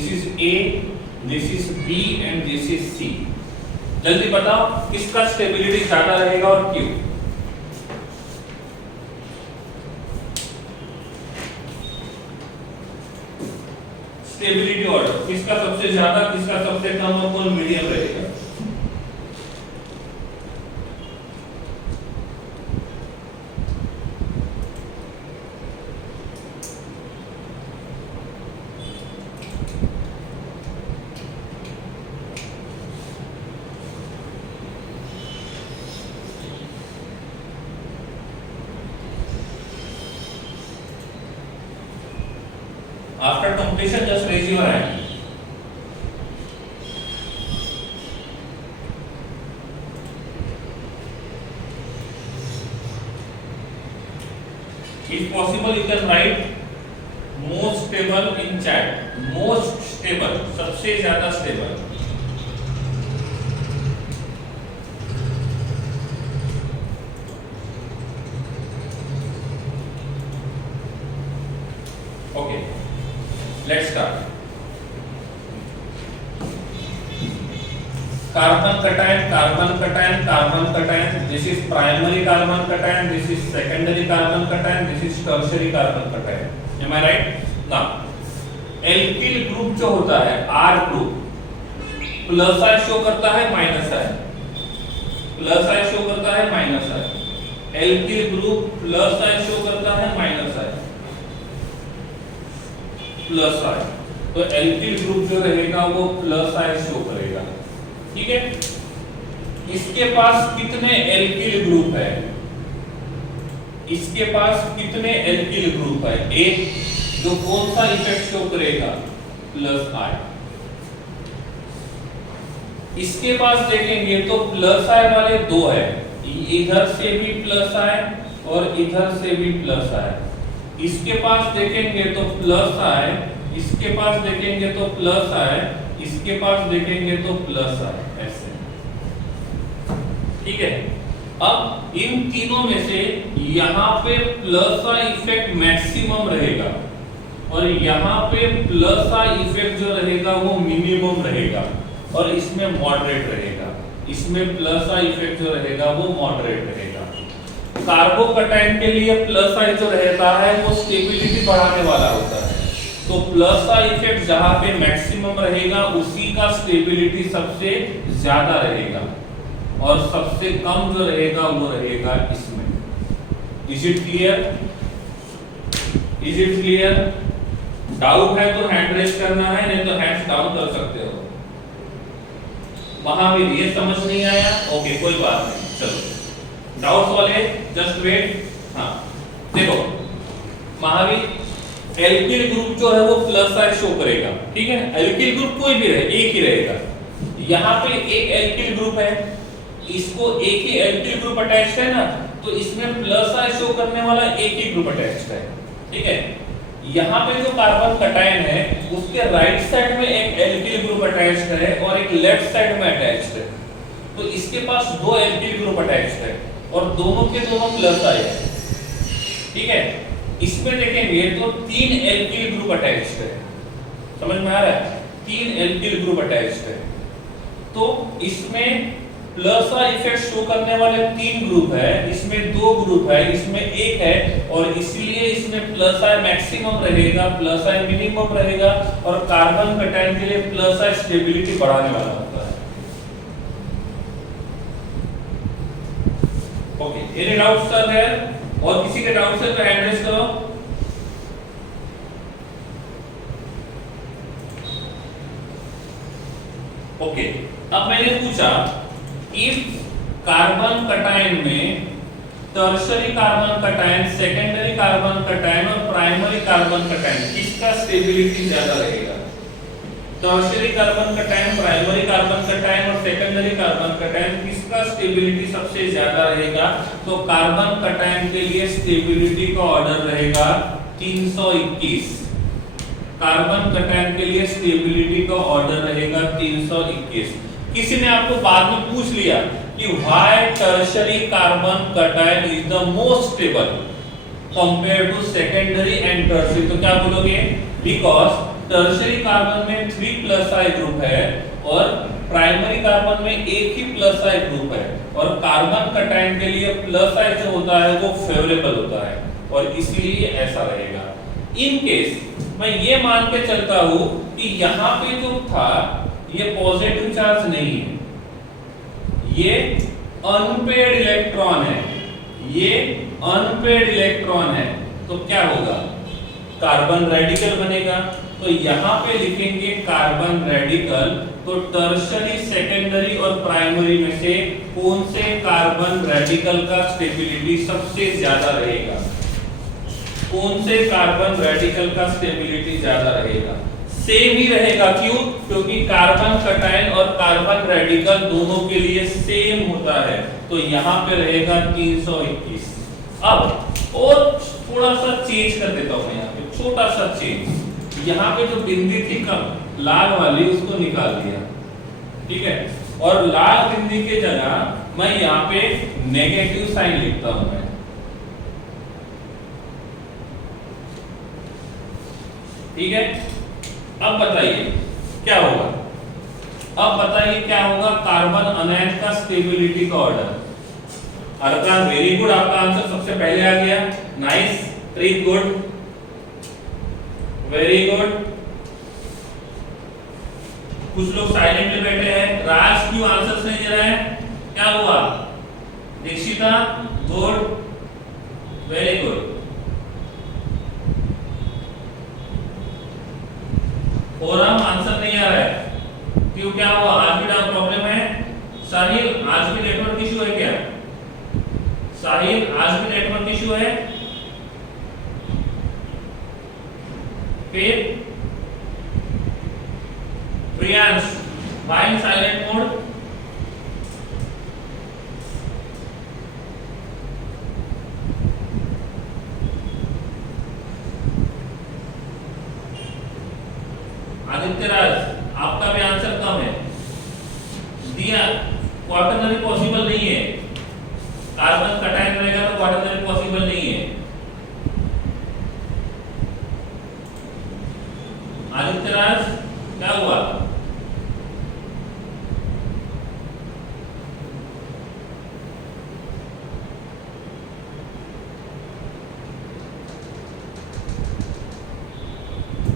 this is A, this is B and this is C. जल्दी बताओ किसका स्टेबिलिटी ज्यादा रहेगा और क्यों? स्टेबिलिटी ऑर्डर किसका सबसे ज्यादा, किसका सबसे कम और कौन मीडियम रहेगा? After completion, just raise your hand. If possible, you can write most stable in chat. Most stable, सबसे ज्यादा stable. Okay. Let's start. Carbon cation, carbon cation, carbon cation. This is primary carbon cation. This is secondary carbon cation. This is tertiary carbon cation. Am I right? Now, alkyl group जो होता है R group plus I show करता है minus I, plus I show करता है minus I. alkyl group plus I show करता है minus I, plus I. तो alkyl ग्रुप जो रहेगा वो प्लस I शो करेगा, ठीक है। इसके पास कितने alkyl ग्रुप है? इसके पास कितने alkyl ग्रुप है? एक, जो कौन सा इफेक्ट शो करेगा? Plus I. इसके पास देखेंगे तो प्लस I वाले दो है, इधर से भी प्लस I और इधर से भी प्लस I. इसके पास देखेंगे तो प्लस I, इसके पास देखेंगे तो प्लस I, इसके पास देखेंगे तो प्लस I, ऐसे, ठीक है। अब इन तीनों में से यहाँ पे प्लस I इफेक्ट मैक्सिमम रहेगा और यहाँ पे प्लस I इफेक्ट जो रहेगा वो मिनिमम रहेगा और इसमें मॉडरेट रहेगा। इसमें प्लस I इफेक्ट जो रहेगा वो मॉडरेट रहेगा। कार्बोकैटायन के लिए प्लस I जो रहता है वो स्टेबिलिटी बढ़ाने वाला होता है, तो प्लस I इफेक्ट जहां पे मैक्सिमम रहेगा उसी का स्टेबिलिटी सबसे ज्यादा रहेगा और सबसे कम जो रहेगा वो रहेगा इसमें। Is it clear? Is it clear? Doubt है तो हैंड रेज करना है, नहीं तो हैंड्स डाउन कर सकते हो। महावीर ये समझ नहीं आया? ओके कोई बात नहीं, चलो डाउट्स वाले जस्ट वेट। हाँ देखो महावीर एल्किल ग्रुप जो है वो प्लस I शो करेगा, ठीक है। एल्किल ग्रुप कोई भी रहे, एक ही रहेगा। यहाँ पे एक एल्किल ग्रुप है, इसको एक ही एल्किल ग्रुप अटैच्ड है ना, तो इसमें प्लस I शो करने वाला एक ही ग्रुप अटैच्ड है, ठीक है। यहाँ पे जो कार्बन कैटायन है उसके राइट साइड में एक एल्किल ग्रुप अटैच्ड है और एक लेफ्ट साइड में अटैच्ड है, तो इसके पास दो एल्किल ग्रुप अटैच्ड है और दोनों के दोनों प्लस I है, ठीक है। इसमें देखेंगे तो तीन एल्किल ग्रुप अटैच्ड है, समझ में आ रहा है? तीन एल्किल ग्रुप अटैच्ड है, तो इसमें प्लस I इफेक्ट शो करने वाले तीन ग्रुप है, इसमें दो ग्रुप है, इसमें एक है और इसलिए इसमें प्लस I मैक्सिमम रहेगा, प्लस I मिनिमम रहेगा और कार्बन कैटायन के लिए प्लस I स्टेबिलिटी बढ़ाने वाला होता है। Okay, any doubts are there? और किसी के डाउट्स है तो हैंड रेज करो। ओके, अब मैंने पूछा इफ कार्बन कैटायन में tertiary carbon cation, secondary carbon cation और प्राइमरी कार्बन कैटायन किसका स्टेबिलिटी ज्यादा रहेगा? Tertiary carbon cation, primary carbon cation और सेकेंडरी कार्बन कैटायन किसका स्टेबिलिटी सबसे ज्यादा रहेगा? तो कार्बन कैटायन के लिए स्टेबिलिटी का ऑर्डर रहेगा 321। कार्बन कैटायन के लिए स्टेबिलिटी का ऑर्डर रहेगा 321। किसी ने आपको बाद में पूछ लिया कि why tertiary carbon cation is the most stable compare to secondary and tertiary, तो क्या बोलोगे? बिकॉज टर्शियरी कार्बन में 3 प्लस आई ग्रुप है और प्राइमरी कार्बन में एक ही प्लस आई ग्रुप है, और कार्बन कटायन के लिए प्लस आई जो होता है वो फेवरेबल होता है, और इसीलिए ऐसा रहेगा। इन केस मैं ये मान के चलता हूं कि यहाँ पे जो था ये पॉजिटिव चार्ज नहीं है, ये अनपेड इलेक्ट्रॉन है, ये अनपेड इलेक्ट्रॉन है, तो क्या होगा, कार्बन रेडिकल बनेगा। तो यहाँ पे लिखेंगे कार्बन रेडिकल, तो टर्शियरी, सेकेंडरी और प्राइमरी में से कौन से कार्बन रेडिकल का स्टेबिलिटी सबसे ज्यादा रहेगा, कौन से कार्बन रेडिकल का स्टेबिलिटी ज्यादा रहेगा, सेम ही रहेगा। क्यों? क्योंकि कार्बन कटायन और कार्बन रेडिकल दोनों के लिए सेम होता है, तो यहाँ पे रहेगा 321। अब और थोड़ा सा चेंज कर देता हूं, यहाँ पे छोटा सा चेंज, यहाँ पे जो बिंदी थी कम लाल वाली उसको निकाल दिया, ठीक है, और लाल बिंदी के जगह मैं यहाँ पे नेगेटिव साइन लिखता हूं मैं, ठीक है। अब बताइए क्या होगा, अब बताइए क्या होगा, कार्बन अनायन का स्टेबिलिटी का ऑर्डर। अर्कान वेरी गुड, आपका आंसर सबसे पहले आ गया, nice, very good, very good. कुछ लोग साइलेंटली बैठे हैं, राज क्यों आंसर्स नहीं दे रहा है, क्या हुआ, Dikshita good, very good. Forum answer नहीं आ रहा है, क्यों, क्या हुआ, आज भी प्रॉब्लम है। साहिल आज भी नेटवर्क इशू है क्या, साहिल आज भी नेटवर्क इशू है, फिर Priyansh why silent mode, Aditya Raj आपका भी आंसर कम है, दिया क्वार्टरनरी पॉसिबल नहीं है, कार्बन कटायन रहेगा तो क्वार्टरनरी पॉसिबल नहीं है। आदित्य राज क्या हुआ,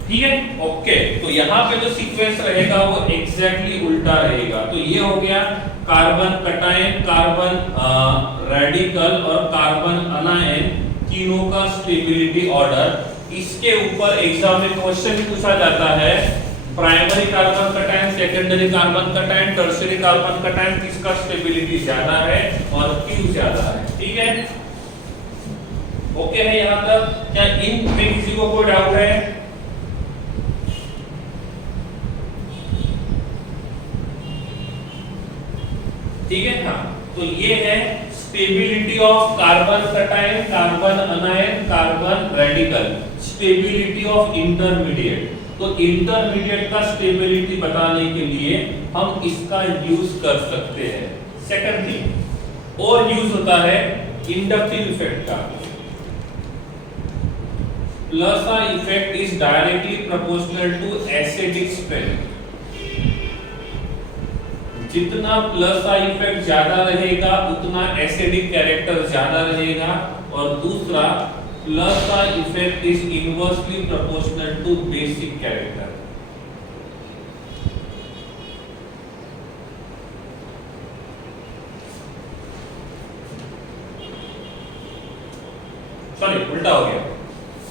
ठीक है, ओके। तो यहाँ पे जो सीक्वेंस रहेगा वो एग्जैक्टली उल्टा रहेगा। तो ये हो गया कार्बन कटायन, कार्बन रेडिकल और कार्बन अनायन तीनों का स्टेबिलिटी ऑर्डर। इसके ऊपर एग्जाम में क्वेश्चन पूछा जाता है, primary carbon cation, secondary carbon cation, tertiary carbon cation, किसका स्टेबिलिटी ज्यादा है और क्यों ज्यादा है, ठीक है, ओके है यहाँ तक। क्या इन में किसी को कोई डाउट है? ठीक है, हाँ, तो ये है stability of carbon cation, carbon अनायन, carbon radical, stability of intermediate. तो इंटरमीडिएट का स्टेबिलिटी बताने के लिए हम इसका यूज कर सकते हैं। सेकंड थिंग और यूज होता है इंडक्टिव इफेक्ट का। Plus I effect is directly proportional to acidic strength. जितना प्लस आ इफेक्ट ज्यादा रहेगा उतना एसिडिक कैरेक्टर ज्यादा रहेगा, और दूसरा plus I effect is inversely proportional to basic character. Sorry उल्टा हो गया,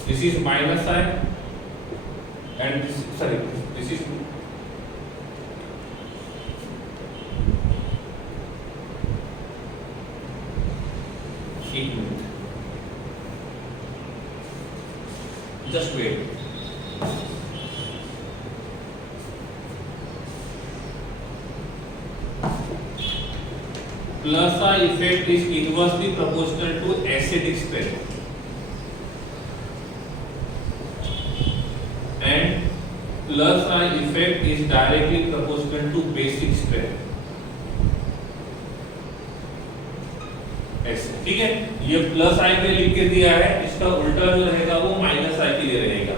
this is minus I and this is एक minute, just wait. Plus I effect is inversely proportional to acidic strength and plus I effect is directly proportional to basic strength. ठीक है, ये plus आई पे लिख के दिया है, इसका उल्टा जो रहेगा वो माइनस आई के लिए रहेगा।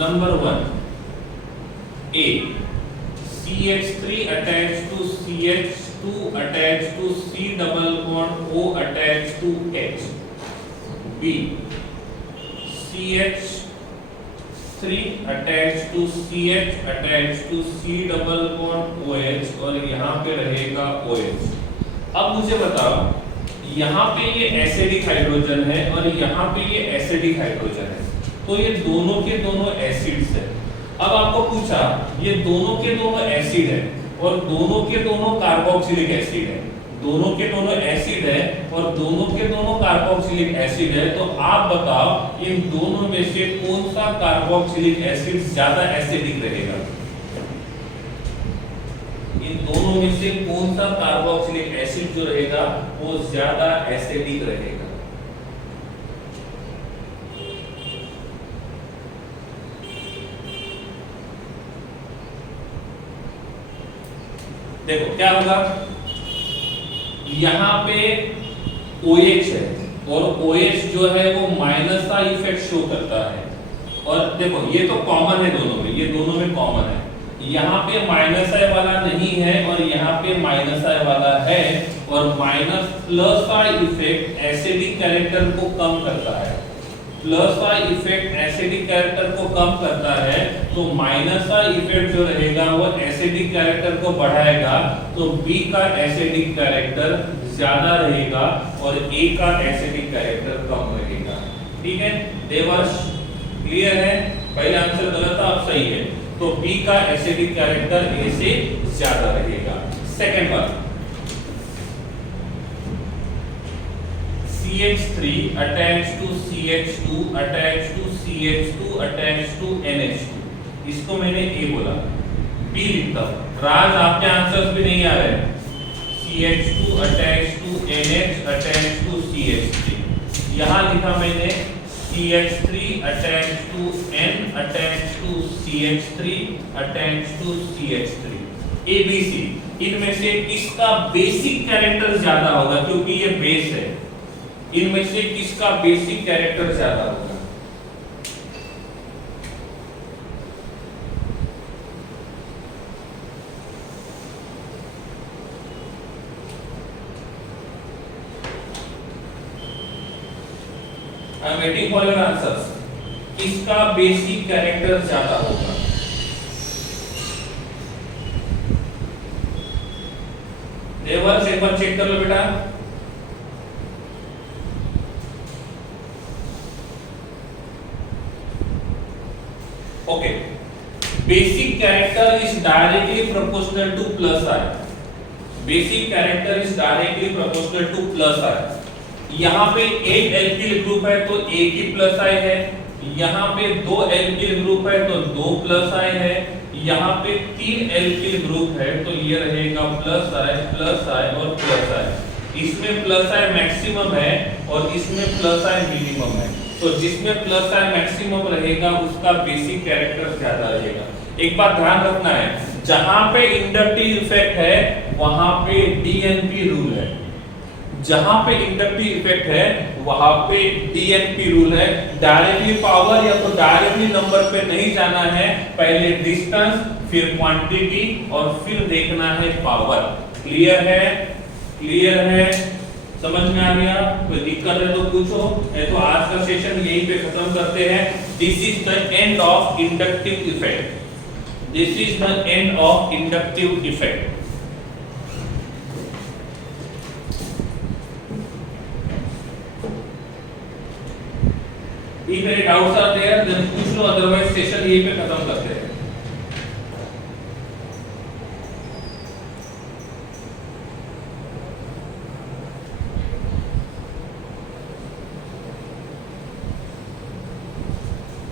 Number 1 A, CH3 attached to CH2 attached to C double bond O attached to H. B, CH3 attached to CH attached to C double bond OH और यहाँ पे रहेगा OH। अब मुझे बताओ, यहाँ पे ये एसिडिक हाइड्रोजन है और यहाँ पे ये एसिडिक हाइड्रोजन है, तो ये दोनों के दोनों एसिड्स है। अब आपको पूछा, ये दोनों के दोनों एसिड है और दोनों के दोनों कार्बोक्सिलिक एसिड है, दोनों के दोनों एसिड है और दोनों के दोनों कार्बोक्सिलिक एसिड है, तो आप बताओ इन दोनों में से कौन सा कार्बोक्सिलिक एसिड ज्यादा एसिडिक रहेगा? इन दोनों में से कौन सा कार्बोक्सिलिक एसिड जो रहेगा वो ज्यादा एसिडिक रहेगा? देखो क्या होगा, यहाँ पे OH है और OH जो है वो माइनस का इफेक्ट शो करता है, और देखो ये तो कॉमन है दोनों में, ये दोनों में कॉमन है। यहाँ पे माइनस आई वाला नहीं है और यहाँ पे माइनस आई वाला है, और minus plus I effect acidic character को कम करता है, plus I effect acidic character को कम करता है, तो माइनस आई इफेक्ट जो रहेगा वो एसिडिक कैरेक्टर को बढ़ाएगा, तो B का एसिडिक कैरेक्टर ज्यादा रहेगा और A का एसिडिक कैरेक्टर कम रहेगा। ठीक है देवर्ष, क्लियर है? पहले आंसर गलत था, अब सही है, तो B का एसिडिक कैरेक्टर A से ज्यादा रहेगा। Second one, CH3 attached to CH2 attached to CH2 attached to NH2, इसको मैंने A बोला, B लिखता हूं। राज आपके आंसर्स भी नहीं आ रहे। CH2 attached to NH attached to CH3, यहाँ लिखा मैंने CH3 attached to N attached to CH3 attached to CH3, ABC। इनमें से किसका बेसिक कैरेक्टर ज्यादा होगा? क्योंकि ये बेस है, इनमें से किसका बेसिक कैरेक्टर ज्यादा होगा? I am waiting for your answers. किसका बेसिक कैरेक्टर ज्यादा होगा? देवर्ष एक बार चेक कर लो बेटा। Okay, basic character is directly proportional to plus I. Basic character is directly proportional to plus I. यहाँ पे एक एल्किल ग्रुप है तो एक ही प्लस आई है, यहाँ पे दो एल्किल ग्रुप है तो दो प्लस आई है, यहाँ पे तीन एल्किल ग्रुप है तो ये रहेगा प्लस आई और प्लस आई। इसमें प्लस आई मैक्सिमम है और इसमें प्लस आई मिनिमम है, तो जिसमें प्लस आई मैक्सिमम रहेगा उसका बेसिक कैरेक्टर ज्यादा रहेगा। एक बात ध्यान रखना है, जहां पे इंडक्टिव इफेक्ट है वहां पे डीएनपी रूल है, जहां पे इंडक्टिव इफेक्ट है वहां पे डीएनपी रूल है। डायरेक्टली पावर या तो डायरेक्टली नंबर पे नहीं जाना है, पहले डिस्टेंस फिर क्वांटिटी और फिर देखना है पावर। क्लियर है? क्लियर है? समझ में आ गया? कोई दिक्कत है तो पूछो, है तो आज का सेशन यहीं पे खत्म करते हैं। This is the end of inductive effect. This is the end of inductive effect. If any doubts are there, then पूछ लो, otherwise सेशन यहीं पे खत्म करते हैं।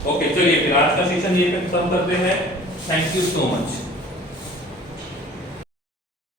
ओके चलिए फिर आज का सेशन ये खत्म करते हैं। Thank you so much.